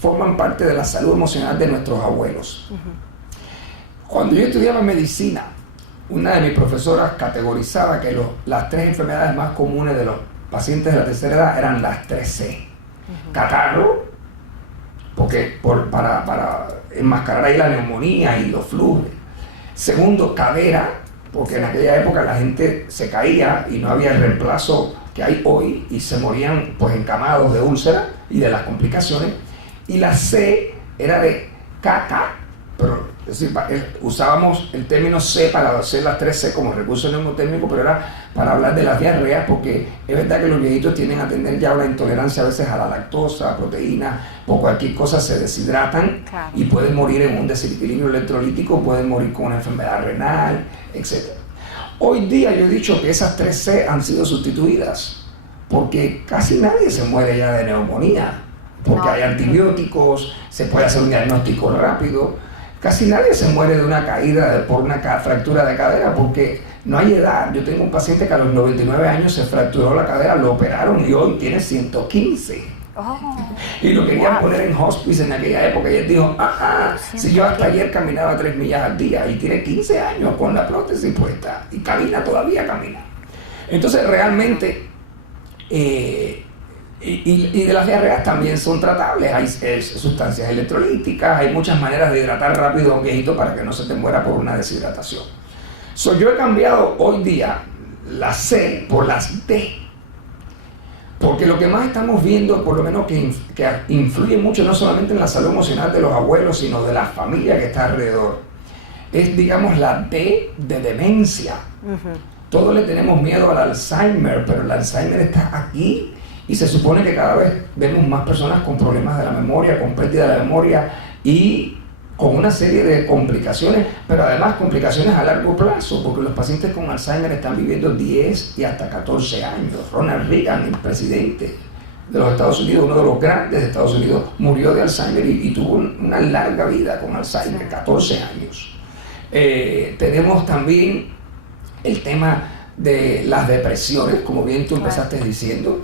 forman parte de la salud emocional de nuestros abuelos. Cuando yo estudiaba medicina, una de mis profesoras categorizaba que las 3 enfermedades más comunes de los pacientes de la tercera edad eran las 3C. Catarro, para enmascarar ahí la neumonía y los flujos. Segundo, cadera, porque en aquella época la gente se caía y no había el reemplazo que hay hoy y se morían pues encamados de úlceras y de las complicaciones. Y la C era de caca, pero es decir, usábamos el término C para hacer las 3C como recurso mnemotérmico, pero era para hablar de las diarreas, porque es verdad que los viejitos tienden a tener ya una intolerancia a veces a la lactosa, a proteínas, por cualquier cosa se deshidratan y pueden morir en un desequilibrio electrolítico, pueden morir con una enfermedad renal, etc. Hoy día yo he dicho que esas 3C han sido sustituidas, porque casi nadie se muere ya de neumonía, porque hay antibióticos, se puede hacer un diagnóstico rápido. Casi nadie se muere de una caída por una fractura de cadera porque no hay edad. Yo tengo un paciente que a los 99 años se fracturó la cadera, lo operaron y hoy tiene 115. Y lo querían poner en hospice en aquella época. Y él dijo, si yo hasta ayer caminaba 3 millas al día y tiene 15 años con la prótesis puesta y todavía camina. Entonces realmente, y de las diarreas también son tratables. Hay sustancias electrolíticas, hay muchas maneras de hidratar rápido a un viejito para que no se te muera por una deshidratación. Yo he cambiado hoy día la C por las D. Porque lo que más estamos viendo, por lo menos que influye mucho no solamente en la salud emocional de los abuelos, sino de la familia que está alrededor, es, digamos, la D de demencia. Todos le tenemos miedo al Alzheimer, pero el Alzheimer está aquí y se supone que cada vez vemos más personas con problemas de la memoria, con pérdida de la memoria y con una serie de complicaciones, pero además complicaciones a largo plazo, porque los pacientes con Alzheimer están viviendo 10 y hasta 14 años. Ronald Reagan, el presidente de los Estados Unidos, uno de los grandes de Estados Unidos, murió de Alzheimer y tuvo una larga vida con Alzheimer, 14 años. Tenemos también el tema de las depresiones, como bien tú empezaste diciendo.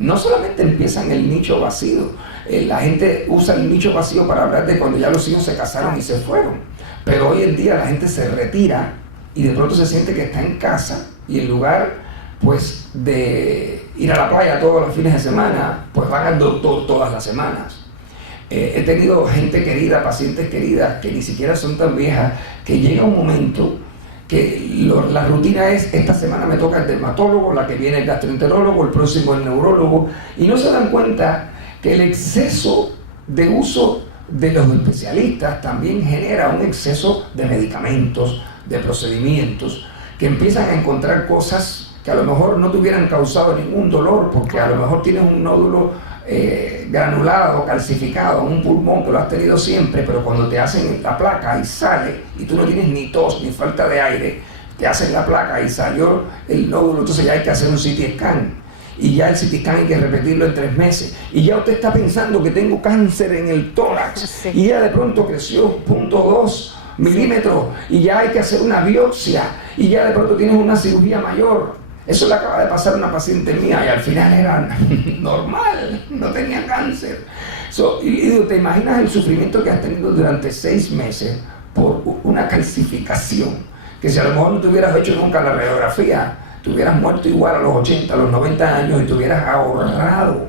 No solamente empieza en el nicho vacío, la gente usa el nicho vacío para hablar de cuando ya los hijos se casaron y se fueron, pero hoy en día la gente se retira y de pronto se siente que está en casa y en lugar pues de ir a la playa todos los fines de semana, pues van al doctor todas las semanas. He tenido gente querida, pacientes queridas que ni siquiera son tan viejas, que llega un momento que la rutina es, esta semana me toca el dermatólogo, la que viene el gastroenterólogo, el próximo el neurólogo, y no se dan cuenta que el exceso de uso de los especialistas también genera un exceso de medicamentos, de procedimientos, que empiezan a encontrar cosas que a lo mejor no te hubieran causado ningún dolor, porque a lo mejor tienes un nódulo granulado, calcificado, un pulmón que lo has tenido siempre, pero cuando te hacen la placa y sale, y tú no tienes ni tos ni falta de aire, te hacen la placa y salió el nódulo, entonces ya hay que hacer un CT scan, y ya el CT scan hay que repetirlo en 3 meses, y ya usted está pensando que tengo cáncer en el tórax, y ya de pronto creció 0.2 milímetros, y ya hay que hacer una biopsia, y ya de pronto tienes una cirugía mayor. Eso le acaba de pasar a una paciente mía y al final era normal, no tenía cáncer. Y digo, ¿te imaginas el sufrimiento que has tenido durante 6 meses por una calcificación? Que si a lo mejor no te hubieras hecho nunca la radiografía, te hubieras muerto igual a los 80, a los 90 años y te hubieras ahorrado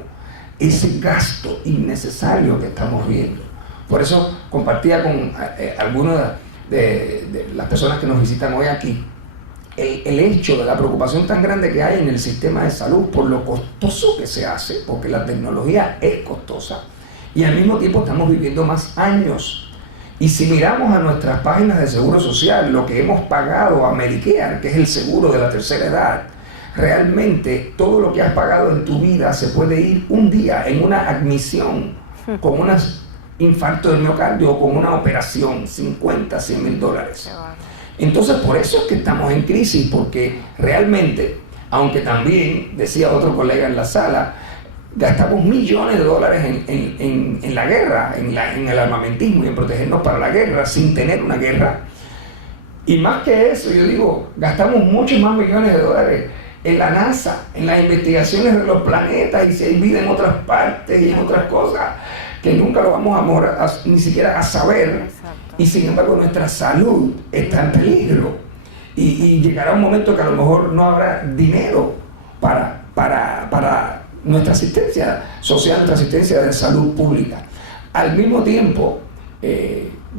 ese gasto innecesario que estamos viendo. Por eso compartía con algunas de las personas que nos visitan hoy aquí, el hecho de la preocupación tan grande que hay en el sistema de salud por lo costoso que se hace, porque la tecnología es costosa, y al mismo tiempo estamos viviendo más años. Y si miramos a nuestras páginas de seguro social, lo que hemos pagado a Medicare, que es el seguro de la tercera edad, realmente todo lo que has pagado en tu vida se puede ir un día en una admisión con un infarto de miocardio o con una operación, 50, 100 mil dólares. Entonces, por eso es que estamos en crisis, porque realmente, aunque también, decía otro colega en la sala, gastamos millones de dólares en la guerra, en el armamentismo y en protegernos para la guerra, sin tener una guerra. Y más que eso, yo digo, gastamos muchos más millones de dólares en la NASA, en las investigaciones de los planetas, y si hay vida en otras partes y en otras cosas, que nunca lo vamos ni siquiera a saber. Exacto. Y sin embargo nuestra salud está en peligro y llegará un momento que a lo mejor no habrá dinero para nuestra asistencia social, nuestra asistencia de salud pública. Al mismo tiempo,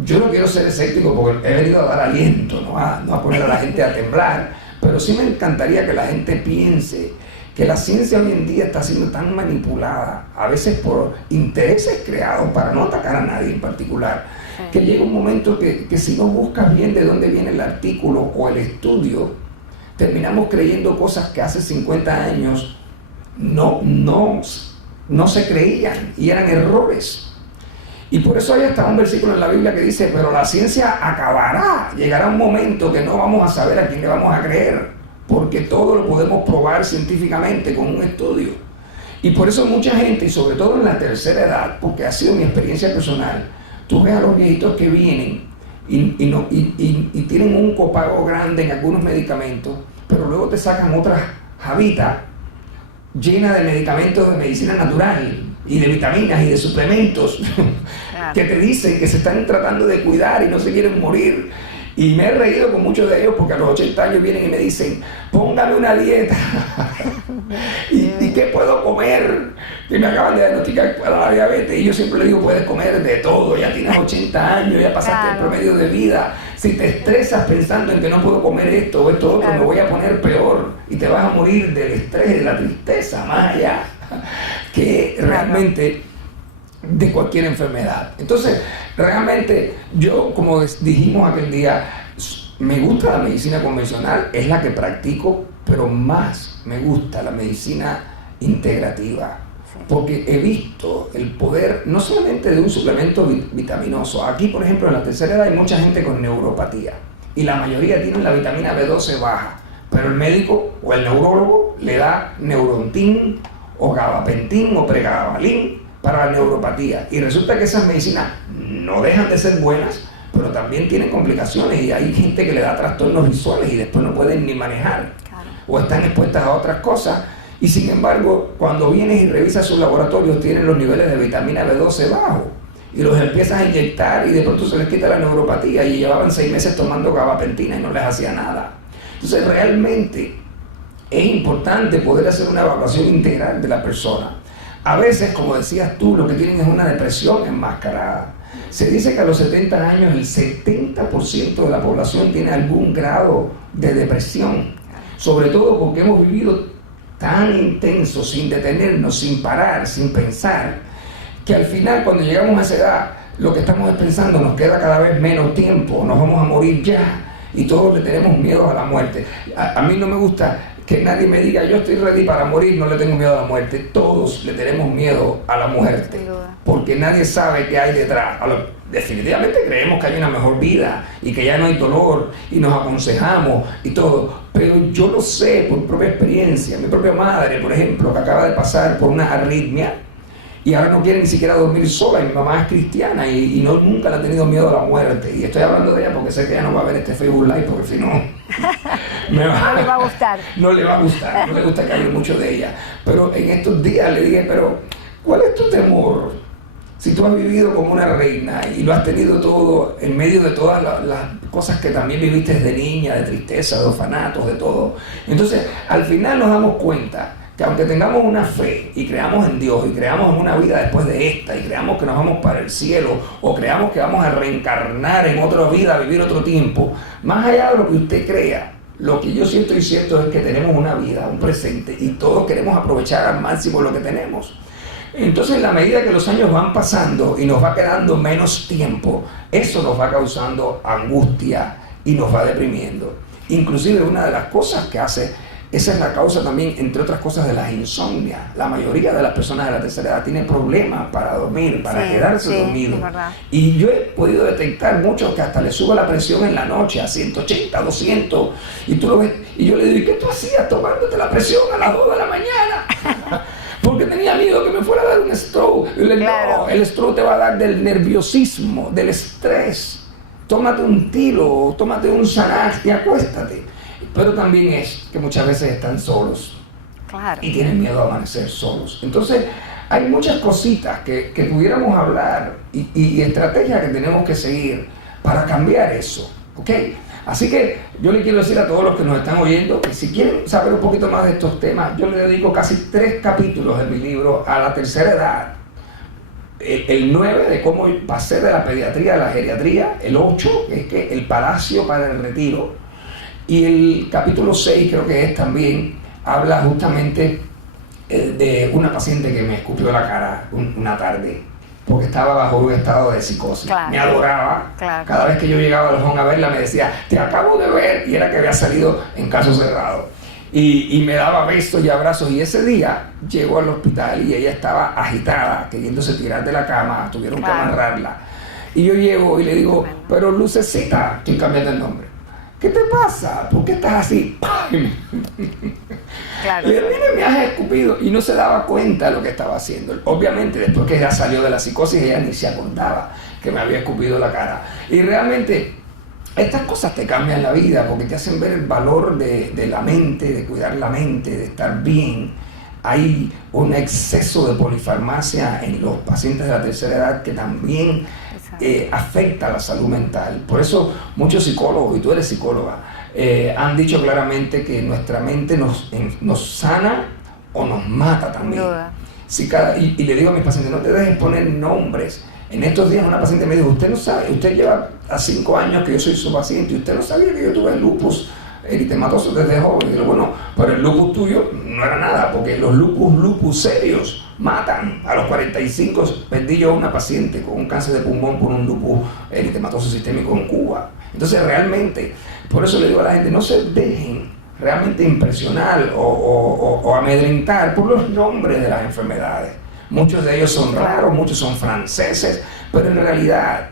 yo no quiero ser escéptico porque he venido a dar aliento, no a poner a la gente a temblar, pero sí me encantaría que la gente piense que la ciencia hoy en día está siendo tan manipulada, a veces por intereses creados para no atacar a nadie en particular, que llega un momento que si no buscas bien de dónde viene el artículo o el estudio, terminamos creyendo cosas que hace 50 años no se creían y eran errores. Y por eso hay hasta un versículo en la Biblia que dice, pero la ciencia acabará, llegará un momento que no vamos a saber a quién le vamos a creer, porque todo lo podemos probar científicamente con un estudio. Y por eso mucha gente, y sobre todo en la tercera edad, porque ha sido mi experiencia personal, tú ves a los viejitos que vienen y tienen un copago grande en algunos medicamentos, pero luego te sacan otras jabitas llenas de medicamentos de medicina natural, y de vitaminas y de suplementos Claro. que te dicen que se están tratando de cuidar y no se quieren morir. Y me he reído con muchos de ellos porque a los 80 años vienen y me dicen, póngame una dieta. ¿Y qué puedo comer? Que me acaban de diagnosticar la diabetes. Y yo siempre le digo, puedes comer de todo. Ya tienes 80 años, ya pasaste el promedio de vida. Si te estresas pensando en que no puedo comer esto o esto otro, me voy a poner peor. Y te vas a morir del estrés y de la tristeza, más allá que realmente de cualquier enfermedad. Entonces, realmente yo, como dijimos aquel día, me gusta la medicina convencional, es la que practico, pero más me gusta la medicina integrativa, porque he visto el poder no solamente de un suplemento vitaminoso. Aquí, por ejemplo, en la tercera edad hay mucha gente con neuropatía y la mayoría tienen la vitamina B12 baja, pero el médico o el neurólogo le da Neurontin o gabapentin o pregabalin para la neuropatía, y resulta que esas medicinas no dejan de ser buenas, pero también tienen complicaciones, y hay gente que le da trastornos visuales y después no pueden ni manejar, o están expuestas a otras cosas, y sin embargo cuando vienes y revisas sus laboratorios tienen los niveles de vitamina B12 bajos, y los empiezas a inyectar y de pronto se les quita la neuropatía, y llevaban 6 meses tomando gabapentina y no les hacía nada. Entonces realmente es importante poder hacer una evaluación integral de la persona. A veces, como decías tú, lo que tienen es una depresión enmascarada. Se dice que a los 70 años el 70% de la población tiene algún grado de depresión, sobre todo porque hemos vivido tan intenso, sin detenernos, sin parar, sin pensar, que al final cuando llegamos a esa edad, lo que estamos pensando, nos queda cada vez menos tiempo, nos vamos a morir ya, y todos le tenemos miedo a la muerte. A mí no me gusta que nadie me diga, yo estoy ready para morir, no le tengo miedo a la muerte. Todos le tenemos miedo a la muerte, porque nadie sabe qué hay detrás. Definitivamente creemos que hay una mejor vida y que ya no hay dolor y nos aconsejamos y todo, pero yo lo sé por propia experiencia. Mi propia madre, por ejemplo, que acaba de pasar por una arritmia y ahora no quiere ni siquiera dormir sola, y mi mamá es cristiana y nunca le ha tenido miedo a la muerte, y estoy hablando de ella porque sé que ella no va a ver este Facebook Live, porque si no no le va a gustar. No le va a gustar, no le gusta que hable mucho de ella. Pero en estos días le dije, pero ¿cuál es tu temor? Si tú has vivido como una reina y lo has tenido todo en medio de todas las cosas que también viviste desde niña, de tristeza, de orfanatos, de todo. Entonces, al final nos damos cuenta que aunque tengamos una fe y creamos en Dios y creamos en una vida después de esta y creamos que nos vamos para el cielo o creamos que vamos a reencarnar en otra vida, a vivir otro tiempo, más allá de lo que usted crea, lo que yo siento y siento es que tenemos una vida, un presente, y todos queremos aprovechar al máximo lo que tenemos. Entonces, en la medida que los años van pasando y nos va quedando menos tiempo, eso nos va causando angustia y nos va deprimiendo. Inclusive una de las cosas que hace, esa es la causa también, entre otras cosas, de las insomnias. La mayoría de las personas de la tercera edad tienen problemas para dormir, para quedarse dormidos. Y yo he podido detectar muchos que hasta les sube la presión en la noche a 180, 200, y tú lo ves, y yo le digo, ¿y qué tú hacías tomándote la presión a las 2 de la mañana? Porque tenía miedo que me fuera a dar un stroke. Y le digo, no, el stroke te va a dar del nerviosismo, del estrés. Tómate un tilo, tómate un Xanax y acuéstate. Pero también es que muchas veces están solos y tienen miedo a amanecer solos. Entonces, hay muchas cositas que pudiéramos hablar y estrategias que tenemos que seguir para cambiar eso, ¿ok? Así que yo le quiero decir a todos los que nos están oyendo que si quieren saber un poquito más de estos temas, yo le dedico casi 3 capítulos de mi libro a la tercera edad. El 9 de cómo pasé de la pediatría a la geriatría, el 8 es que el palacio para el retiro, y el capítulo 6 creo que es también, habla justamente de una paciente que me escupió la cara una tarde porque estaba bajo un estado de psicosis. Me adoraba. Cada vez que yo llegaba al home a verla me decía, te acabo de ver, y era que había salido en caso cerrado. Y me daba besos y abrazos, y ese día llegó al hospital y ella estaba agitada, queriéndose tirar de la cama, tuvieron que amarrarla. Y yo llego y le digo, pero Lucecita, estoy cambiando el nombre, ¿qué te pasa? ¿Por qué estás así? Y mire, me has escupido, y no se daba cuenta de lo que estaba haciendo. Obviamente, después que ella salió de la psicosis, ella ni se acordaba que me había escupido la cara. Y realmente, estas cosas te cambian la vida porque te hacen ver el valor de la mente, de cuidar la mente, de estar bien. Hay un exceso de polifarmacia en los pacientes de la tercera edad que también afecta la salud mental. Por eso muchos psicólogos, y tú eres psicóloga, han dicho claramente que nuestra mente nos sana o nos mata también. Y le digo a mis pacientes, no te dejes poner nombres. En estos días una paciente me dijo, usted no sabe, usted lleva a 5 años que yo soy su paciente y usted no sabía que yo tuve lupus eritematoso desde joven. Y digo, bueno, pero el lupus tuyo no era nada, porque los lupus serios matan. A los 45 perdí yo a una paciente con un cáncer de pulmón por un lupus eritematoso sistémico en Cuba. Entonces realmente, por eso le digo a la gente, no se dejen realmente impresionar o amedrentar por los nombres de las enfermedades. Muchos de ellos son raros, muchos son franceses, pero en realidad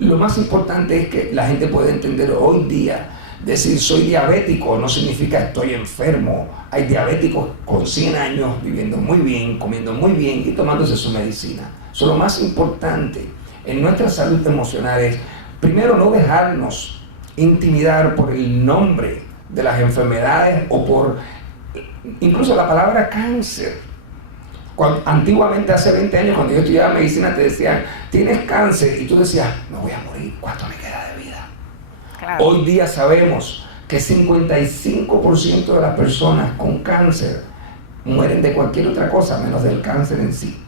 lo más importante es que la gente pueda entender hoy día, decir soy diabético no significa estoy enfermo. Hay diabéticos con 100 años viviendo muy bien, comiendo muy bien y tomándose su medicina. So, lo más importante en nuestra salud emocional es, primero, no dejarnos intimidar por el nombre de las enfermedades o por incluso la palabra cáncer. Antiguamente, hace 20 años, cuando yo estudiaba medicina, te decían, tienes cáncer, y tú decías, me voy a morir, ¿cuánto me queda de vida? Claro. Hoy día sabemos que 55% de las personas con cáncer mueren de cualquier otra cosa menos del cáncer en sí.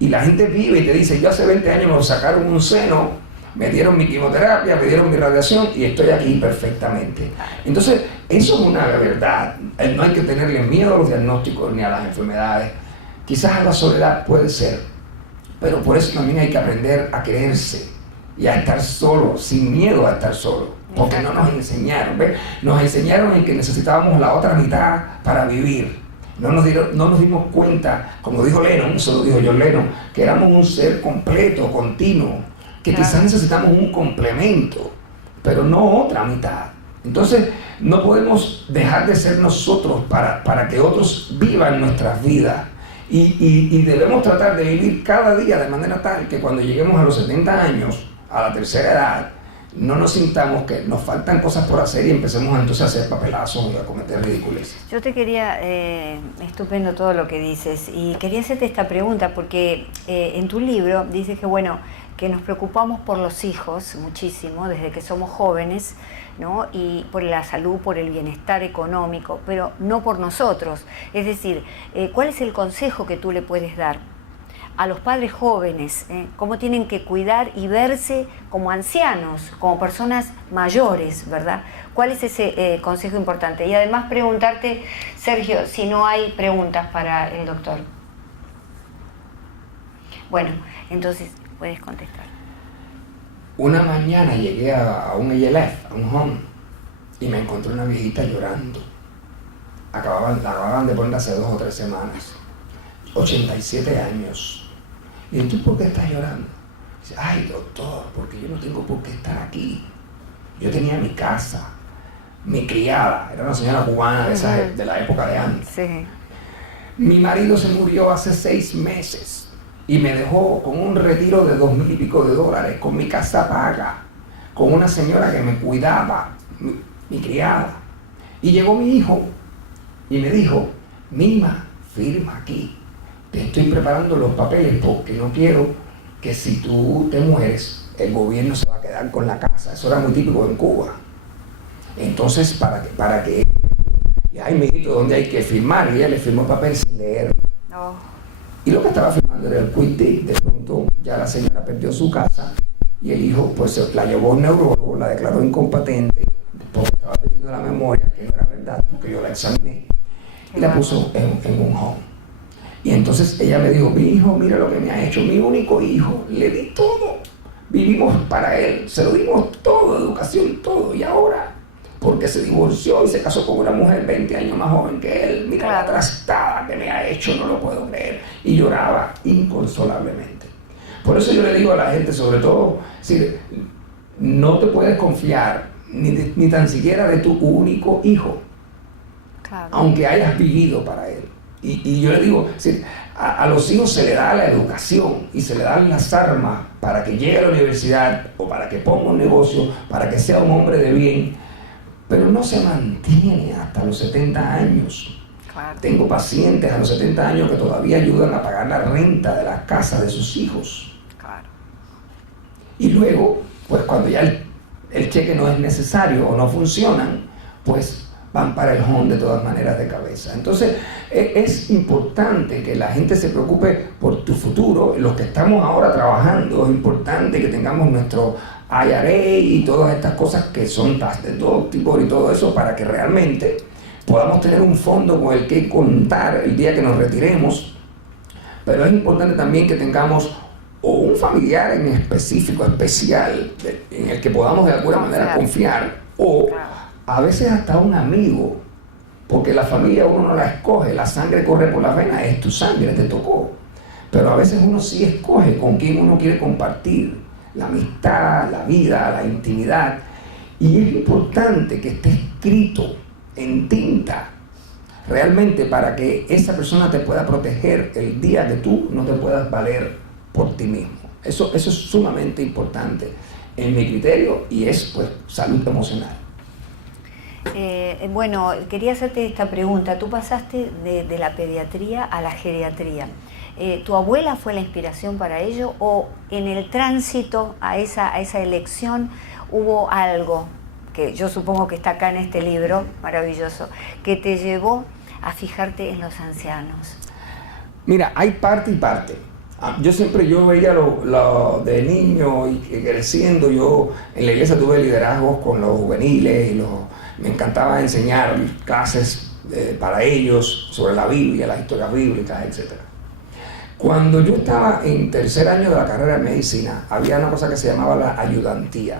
Y la gente vive y te dice, yo hace 20 años me sacaron un seno, me dieron mi quimioterapia, me dieron mi radiación y estoy aquí perfectamente. Entonces, eso es una verdad. No hay que tenerle miedo a los diagnósticos ni a las enfermedades. Quizás a la soledad puede ser, pero por eso también hay que aprender a quererse y a estar solo, sin miedo a estar solo, porque no nos enseñaron, ¿ves? Nos enseñaron en que necesitábamos la otra mitad para vivir. No nos dimos cuenta, como dijo Lennon, eso lo dijo John Lennon, que éramos un ser completo, continuo, que quizás necesitamos un complemento, pero no otra mitad. Entonces, no podemos dejar de ser nosotros para que otros vivan nuestras vidas. Y debemos tratar de vivir cada día de manera tal que cuando lleguemos a los 70 años, a la tercera edad, no nos sintamos que nos faltan cosas por hacer y empecemos entonces a hacer papelazos y a cometer ridículos. Yo te quería, estupendo todo lo que dices, y quería hacerte esta pregunta porque en tu libro dices que bueno, que nos preocupamos por los hijos muchísimo desde que somos jóvenes, ¿no? Y por la salud, por el bienestar económico, pero no por nosotros. Es decir, ¿cuál es el consejo que tú le puedes dar a los padres jóvenes? ¿Cómo tienen que cuidar y verse como ancianos, como personas mayores, verdad? ¿Cuál es ese consejo importante? Y además preguntarte, Sergio, si no hay preguntas para el doctor. Bueno, entonces puedes contestar. Una mañana llegué a un ELF, a un home, y me encontré una viejita llorando. Acababan de ponerla hace 2 o 3 semanas. 87 años. Y ¿tú por qué estás llorando? Dice, ay doctor, porque yo no tengo por qué estar aquí. Yo tenía mi casa, mi criada, era una señora cubana de la época de antes. Sí. Mi marido se murió hace 6 meses. Y me dejó con un retiro de $2,000 y pico, con mi casa paga, con una señora que me cuidaba, mi criada. Y llegó mi hijo y me dijo, Mima, firma aquí, te estoy preparando los papeles porque no quiero que si tú te mueres, el gobierno se va a quedar con la casa. Eso era muy típico en Cuba. Entonces, para que y ay, mijito, ¿dónde hay que firmar? Y ella le firmó el papel sin leerlo. Oh. Y lo que estaba firmando era el quick tip. De pronto ya la señora perdió su casa y el hijo pues la llevó a un neurólogo, la declaró incompetente porque estaba perdiendo la memoria, que no era verdad, porque yo la examiné, y la puso en un home. Y entonces ella me dijo, mi hijo, mira lo que me ha hecho, mi único hijo, le di todo, vivimos para él, se lo dimos todo, educación, todo, y ahora, porque se divorció y se casó con una mujer 20 años más joven que él, mira la trastada que me ha hecho, no lo puedo creer, y lloraba inconsolablemente. Por eso yo le digo a la gente, sobre todo, si no te puedes confiar ni tan siquiera de tu único hijo, aunque hayas vivido para él. Y yo le digo, a los hijos se le da la educación y se le dan las armas para que llegue a la universidad o para que ponga un negocio, para que sea un hombre de bien, pero no se mantiene hasta los 70 años. Claro. Tengo pacientes a los 70 años que todavía ayudan a pagar la renta de las casas de sus hijos. Claro. Y luego, pues cuando ya el cheque no es necesario o no funcionan, pues van para el home de todas maneras de cabeza. Entonces, es importante que la gente se preocupe por tu futuro. Los que estamos ahora trabajando, es importante que tengamos nuestro IRA y todas estas cosas que son de todo tipo y todo eso, para que realmente podamos tener un fondo con el que contar el día que nos retiremos. Pero es importante también que tengamos o un familiar en específico, especial, en el que podamos de alguna manera confiar, o a veces hasta un amigo, porque la familia uno no la escoge, la sangre corre por las venas, es tu sangre, te tocó. Pero a veces uno sí escoge con quién uno quiere compartir la amistad, la vida, la intimidad. Y es importante que esté escrito en tinta, realmente, para que esa persona te pueda proteger el día que tú no te puedas valer por ti mismo. Eso es sumamente importante en mi criterio, y es pues salud emocional. Bueno, quería hacerte esta pregunta. Tú pasaste de la pediatría a la geriatría. ¿Tu abuela fue la inspiración para ello, o en el tránsito a esa elección hubo algo que yo supongo que está acá en este libro maravilloso, que te llevó a fijarte en los ancianos? Mira, hay parte y parte. Yo veía lo de niño y creciendo. Yo en la iglesia tuve liderazgos con los juveniles y me encantaba enseñar clases para ellos sobre la Biblia, las historias bíblicas, etc. Cuando yo estaba en tercer año de la carrera de medicina, había una cosa que se llamaba la ayudantía.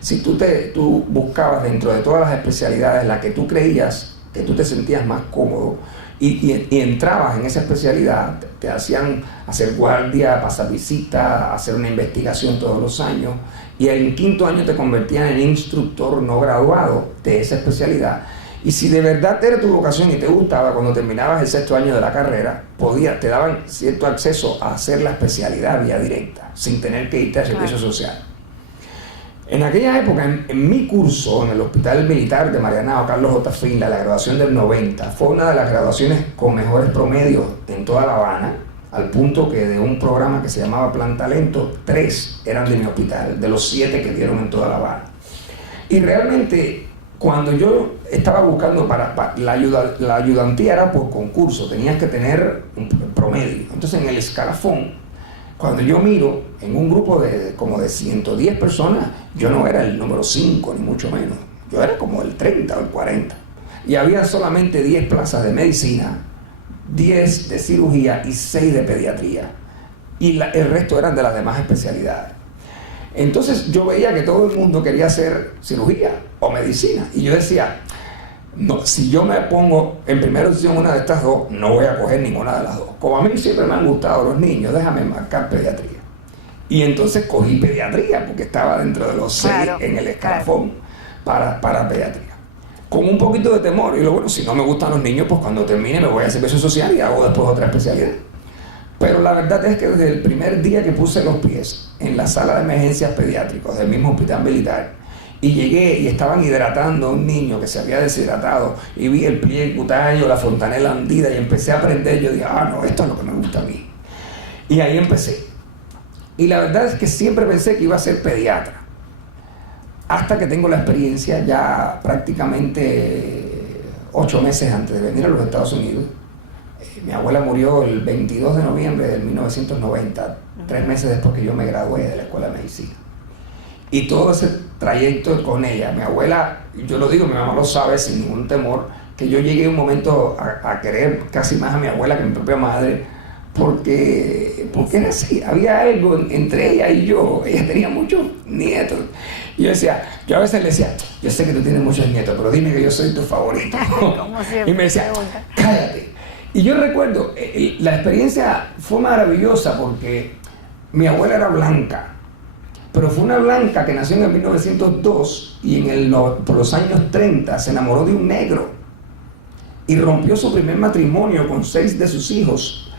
Si tú buscabas dentro de todas las especialidades la que tú creías que tú te sentías más cómodo, y entrabas en esa especialidad, te hacían hacer guardia, pasar visita, hacer una investigación todos los años, y en el quinto año te convertían en instructor no graduado de esa especialidad. Y si de verdad era tu vocación y te gustaba, cuando terminabas el sexto año de la carrera, te daban cierto acceso a hacer la especialidad vía directa, sin tener que irte al servicio social. En aquella época, en mi curso, en el Hospital Militar de Marianao, Carlos J. Finlay, la graduación del 90, fue una de las graduaciones con mejores promedios en toda La Habana, al punto que de un programa que se llamaba Plan Talento, 3 eran de mi hospital, de los 7 que dieron en toda La Habana. Y realmente, cuando yo estaba buscando para la ayudantía, era por concurso, tenías que tener un promedio. Entonces, en el escalafón, cuando yo miro en un grupo de como de 110 personas, yo no era el número 5, ni mucho menos. Yo era como el 30 o el 40. Y había solamente 10 plazas de medicina, 10 de cirugía y 6 de pediatría. Y el resto eran de las demás especialidades. Entonces yo veía que todo el mundo quería hacer cirugía o medicina. Y yo decía, no, si yo me pongo en primera opción una de estas dos, no voy a coger ninguna de las dos. Como a mí siempre me han gustado los niños, déjame marcar pediatría. Y entonces cogí pediatría, porque estaba dentro de los 6 en el escalafón para pediatría. Con un poquito de temor. Y luego, bueno, si no me gustan los niños, pues cuando termine me voy a servicio social y hago después otra especialidad. Pero la verdad es que desde el primer día que puse los pies en la sala de emergencias pediátricos del mismo hospital militar, y llegué y estaban hidratando a un niño que se había deshidratado, y vi el pliegue cutáneo, la fontanela hundida, y empecé a aprender. Yo dije, no, esto es lo que me gusta a mí. Y ahí empecé. Y la verdad es que siempre pensé que iba a ser pediatra, hasta que tengo la experiencia ya prácticamente 8 meses antes de venir a los Estados Unidos. Mi abuela murió el 22 de noviembre de 1990, 3 meses después que yo me gradué de la escuela de medicina. Y todo ese trayecto con ella, mi abuela, yo lo digo, mi mamá lo sabe sin ningún temor, que yo llegué un momento a querer casi más a mi abuela que a mi propia madre, porque era así, había algo entre ella y yo. Ella tenía muchos nietos. Y yo a veces le decía, yo sé que tú tienes muchos nietos, pero dime que yo soy tu favorito. Y me decía, cállate. Y yo recuerdo, la experiencia fue maravillosa, porque mi abuela era blanca, pero fue una blanca que nació en el 1902 y por los años 30 se enamoró de un negro y rompió su primer matrimonio con 6 de sus hijos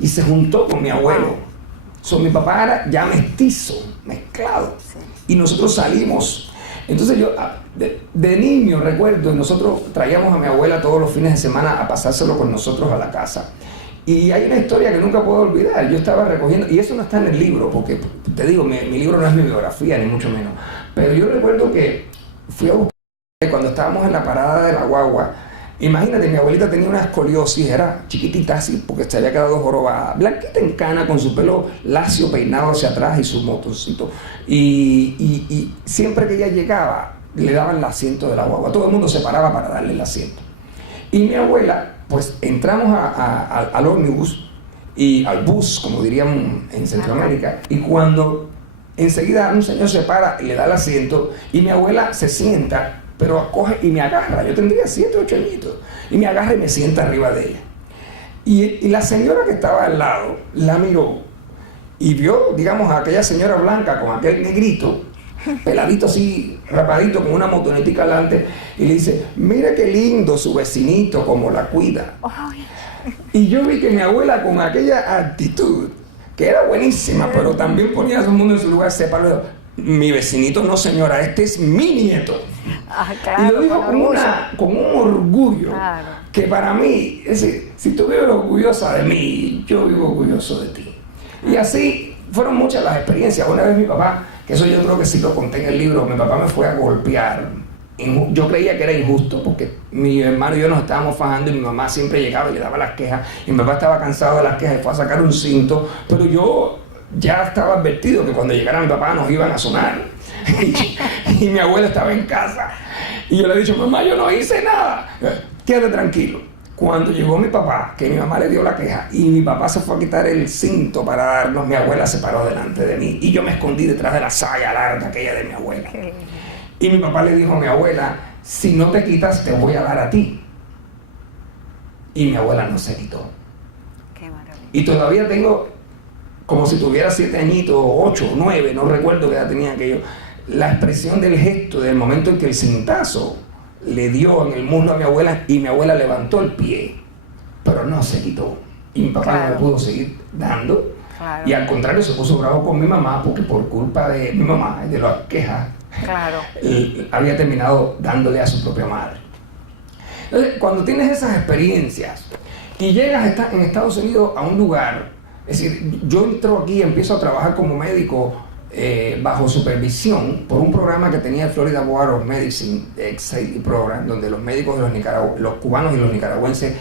y se juntó con mi abuelo. Mi papá era ya mestizo, mezclado, y nosotros salimos Entonces yo, de niño recuerdo, nosotros traíamos a mi abuela todos los fines de semana a pasárselo con nosotros a la casa. Y hay una historia que nunca puedo olvidar. Yo estaba recogiendo, y eso no está en el libro, porque te digo, mi libro no es mi biografía, ni mucho menos. Pero yo recuerdo que fui a buscar cuando estábamos en la parada de la guagua. Imagínate, mi abuelita tenía una escoliosis, era chiquitita así, porque se había quedado jorobada, blanquita en cana, con su pelo lacio peinado hacia atrás y su motorcito. Y siempre que ella llegaba, le daban el asiento de la guagua. Todo el mundo se paraba para darle el asiento. Y mi abuela, pues entramos al ómnibus y al bus, como dirían en Centroamérica, y cuando enseguida un señor se para y le da el asiento, y mi abuela se sienta, pero acoge y me agarra. Yo tendría 7 o 8 añitos, y me agarra y me sienta arriba de ella. Y la señora que estaba al lado la miró y vio, digamos, a aquella señora blanca con aquel negrito, peladito así, rapadito, con una motonetica adelante, y le dice: mira qué lindo su vecinito, como la cuida. Y yo vi que mi abuela, con aquella actitud, que era buenísima, pero también ponía a todo el mundo en su lugar, se paró: mi vecinito no, señora, este es mi nieto. Claro, y lo dijo con un orgullo, claro, que para mí, es decir, si tú vives orgullosa de mí, yo vivo orgulloso de ti. Y así fueron muchas las experiencias. Una vez mi papá, que eso yo creo que sí lo conté en el libro, mi papá me fue a golpear. Yo creía que era injusto, porque mi hermano y yo nos estábamos fajando y mi mamá siempre llegaba y le daba las quejas, y mi papá estaba cansado de las quejas y fue a sacar un cinto, pero yo ya estaba advertido que cuando llegara mi papá nos iban a sonar. Y mi abuela estaba en casa y yo le he dicho: mamá, yo no hice nada, quédate tranquilo. Cuando llegó mi papá, que mi mamá le dio la queja y mi papá se fue a quitar el cinto para darnos, mi abuela se paró delante de mí y yo me escondí detrás de la saya larga aquella de mi abuela. Y mi papá le dijo a mi abuela: si no te quitas, te voy a dar a ti. Y mi abuela no se quitó. Qué maravilla. Y todavía tengo, como si tuviera 7 añitos, 8, 9, no recuerdo qué edad tenía aquello, la expresión del gesto, del momento en que el cintazo le dio en el muslo a mi abuela y mi abuela levantó el pie, pero no se quitó. Y mi papá no le pudo seguir dando. Claro. Y al contrario, se puso bravo con mi mamá, porque por culpa de mi mamá, de las quejas, Claro. había terminado dándole a su propia madre. Entonces, cuando tienes esas experiencias y llegas en Estados Unidos a un lugar, es decir, yo entro aquí y empiezo a trabajar como médico bajo supervisión por un programa que tenía el Florida Board of Medicine, XID Program, donde los médicos de los cubanos y los nicaragüenses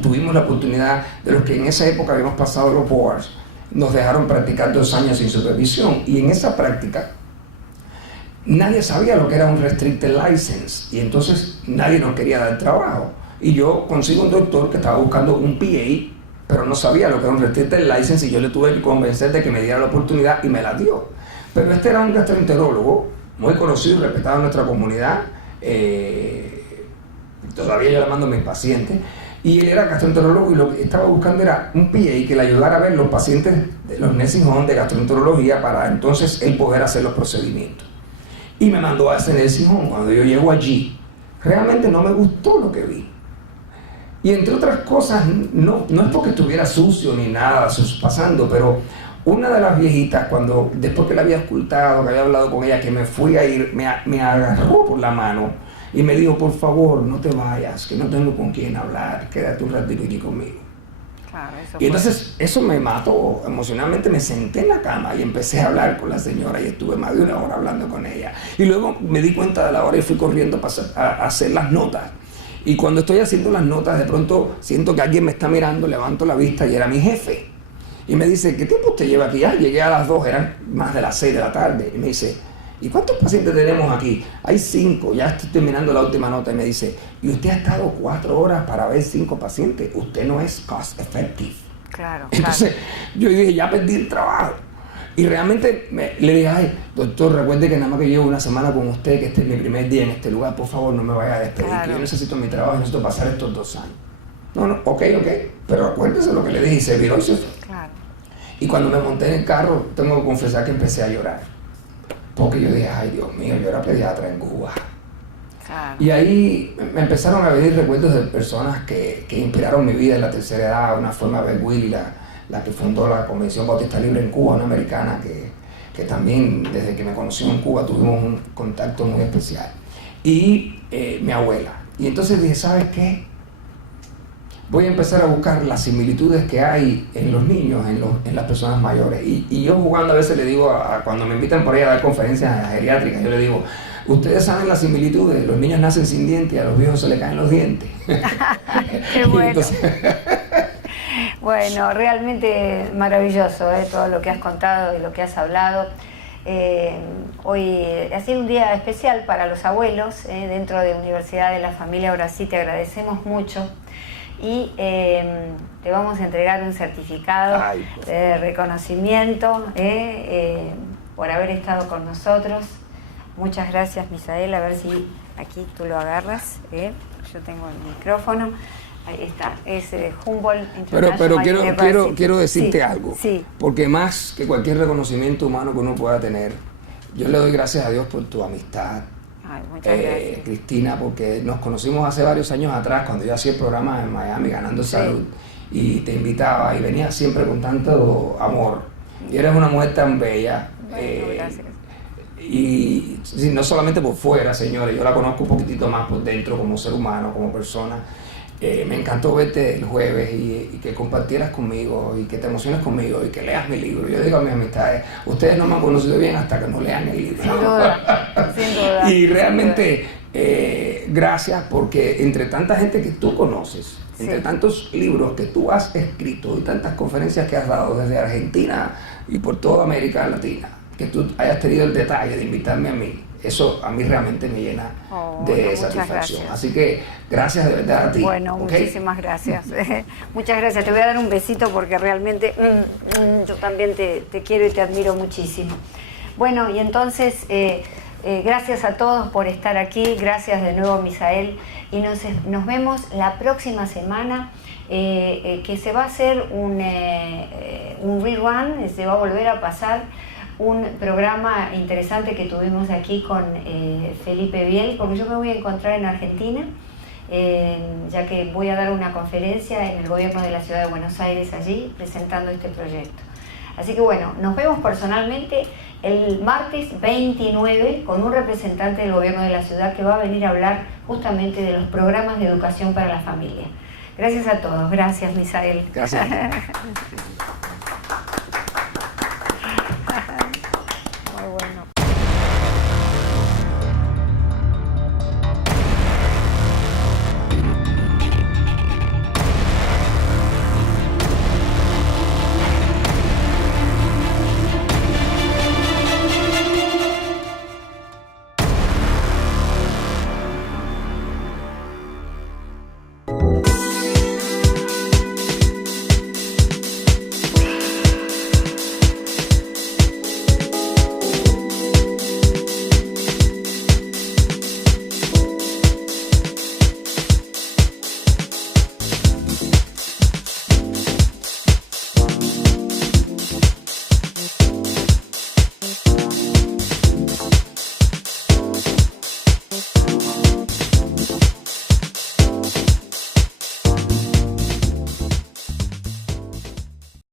tuvimos la oportunidad, de los que en esa época habíamos pasado los boards, nos dejaron practicar 2 años sin supervisión, y en esa práctica nadie sabía lo que era un restricted license, y entonces nadie nos quería dar trabajo. Y yo consigo un doctor que estaba buscando un PA, pero no sabía lo que era un restricted license, y yo le tuve que convencer de que me diera la oportunidad, y me la dio. Pero este era un gastroenterólogo muy conocido y respetado en nuestra comunidad, todavía yo le mando a mis pacientes, y él era gastroenterólogo, y lo que estaba buscando era un PA que le ayudara a ver los pacientes de los nursing homes de gastroenterología para entonces él poder hacer los procedimientos. Y me mandó a ese nursing home. Cuando yo llego allí, realmente no me gustó lo que vi. Y entre otras cosas, no es porque estuviera sucio ni nada pasando, pero una de las viejitas, después que la había ocultado, que había hablado con ella, que me fui a ir, me agarró por la mano y me dijo: por favor, no te vayas, que no tengo con quién hablar, quédate un ratito aquí conmigo. Claro, Y entonces eso me mató emocionalmente. Me senté en la cama y empecé a hablar con la señora, y estuve más de 1 hora hablando con ella. Y luego me di cuenta de la hora y fui corriendo a hacer las notas. Y cuando estoy haciendo las notas, de pronto siento que alguien me está mirando, levanto la vista y era mi jefe. Y me dice: ¿qué tiempo usted lleva aquí? Llegué a las 2, eran más de las 6 de la tarde. Y me dice: ¿y cuántos pacientes tenemos aquí? Hay 5, ya estoy terminando la última nota. Y me dice: ¿y usted ha estado 4 horas para ver 5 pacientes? Usted no es cost effective. Claro. Entonces yo dije: ya perdí el trabajo. Y realmente le dije: ay, doctor, recuerde que nada más que llevo 1 semana con usted, que este es mi primer día en este lugar, por favor no me vaya a despedir, que yo necesito mi trabajo, necesito pasar estos 2 años. No, ok, pero acuérdese lo que le dije, y se viró y se fue. Claro. Y cuando me monté en el carro, tengo que confesar que empecé a llorar, porque yo dije: ay, Dios mío, yo era pediatra en Cuba. Claro. Y ahí me empezaron a venir recuerdos de personas que inspiraron mi vida en la tercera edad. Una fue Mabel Willy, la que fundó la Convención Bautista Libre en Cuba, una americana que que también desde que me conoció en Cuba tuvimos un contacto muy especial. Y mi abuela. Y entonces dije, ¿sabes qué? Voy a empezar a buscar las similitudes que hay en los niños, en las personas mayores. Y yo jugando a veces le digo, cuando me invitan por ahí a dar conferencias geriátricas, yo le digo, ustedes saben las similitudes, los niños nacen sin dientes y a los viejos se les caen los dientes. Qué bueno. Entonces, bueno, realmente maravilloso todo lo que has contado y lo que has hablado. Hoy ha sido un día especial para los abuelos dentro de Universidad de la Familia. Ahora sí te agradecemos mucho y te vamos a entregar un certificado de reconocimiento por haber estado con nosotros. Muchas gracias, Misael. A ver si aquí tú lo agarras. Yo tengo el micrófono. Ahí está, es Humboldt International pero quiero decirte algo, sí. Porque más que cualquier reconocimiento humano que uno pueda tener, yo le doy gracias a Dios por tu amistad. Ay, muchas gracias. Cristina, porque nos conocimos hace varios años atrás cuando yo hacía el programa en Miami, Ganando Salud, y te invitaba y venías siempre con tanto amor. Y eres una mujer tan bella. Bueno, gracias. Y no solamente por fuera, señores, yo la conozco un poquitito más por dentro como ser humano, como persona. Me encantó verte el jueves y que compartieras conmigo y que te emociones conmigo y que leas mi libro. Yo digo a mis amistades, ustedes no me han conocido bien hasta que no lean el libro. Sin duda, sin duda. Y realmente gracias, porque entre tanta gente que tú conoces, entre tantos libros que tú has escrito y tantas conferencias que has dado desde Argentina y por toda América Latina, que tú hayas tenido el detalle de invitarme a mí, eso a mí realmente me llena de satisfacción. Gracias. Así que gracias de verdad a ti. Bueno, ¿okay? Muchísimas gracias. Muchas gracias. Te voy a dar un besito porque realmente yo también te quiero y te admiro muchísimo. Bueno, y entonces gracias a todos por estar aquí. Gracias de nuevo, Misael. Y nos vemos la próxima semana, que se va a hacer un rerun, se va a volver a pasar un programa interesante que tuvimos aquí con Felipe Biel, porque yo me voy a encontrar en Argentina, ya que voy a dar una conferencia en el gobierno de la ciudad de Buenos Aires allí, presentando este proyecto. Así que bueno, nos vemos personalmente el martes 29 con un representante del gobierno de la ciudad que va a venir a hablar justamente de los programas de educación para la familia. Gracias a todos. Gracias, Misael. Gracias. Muy bueno.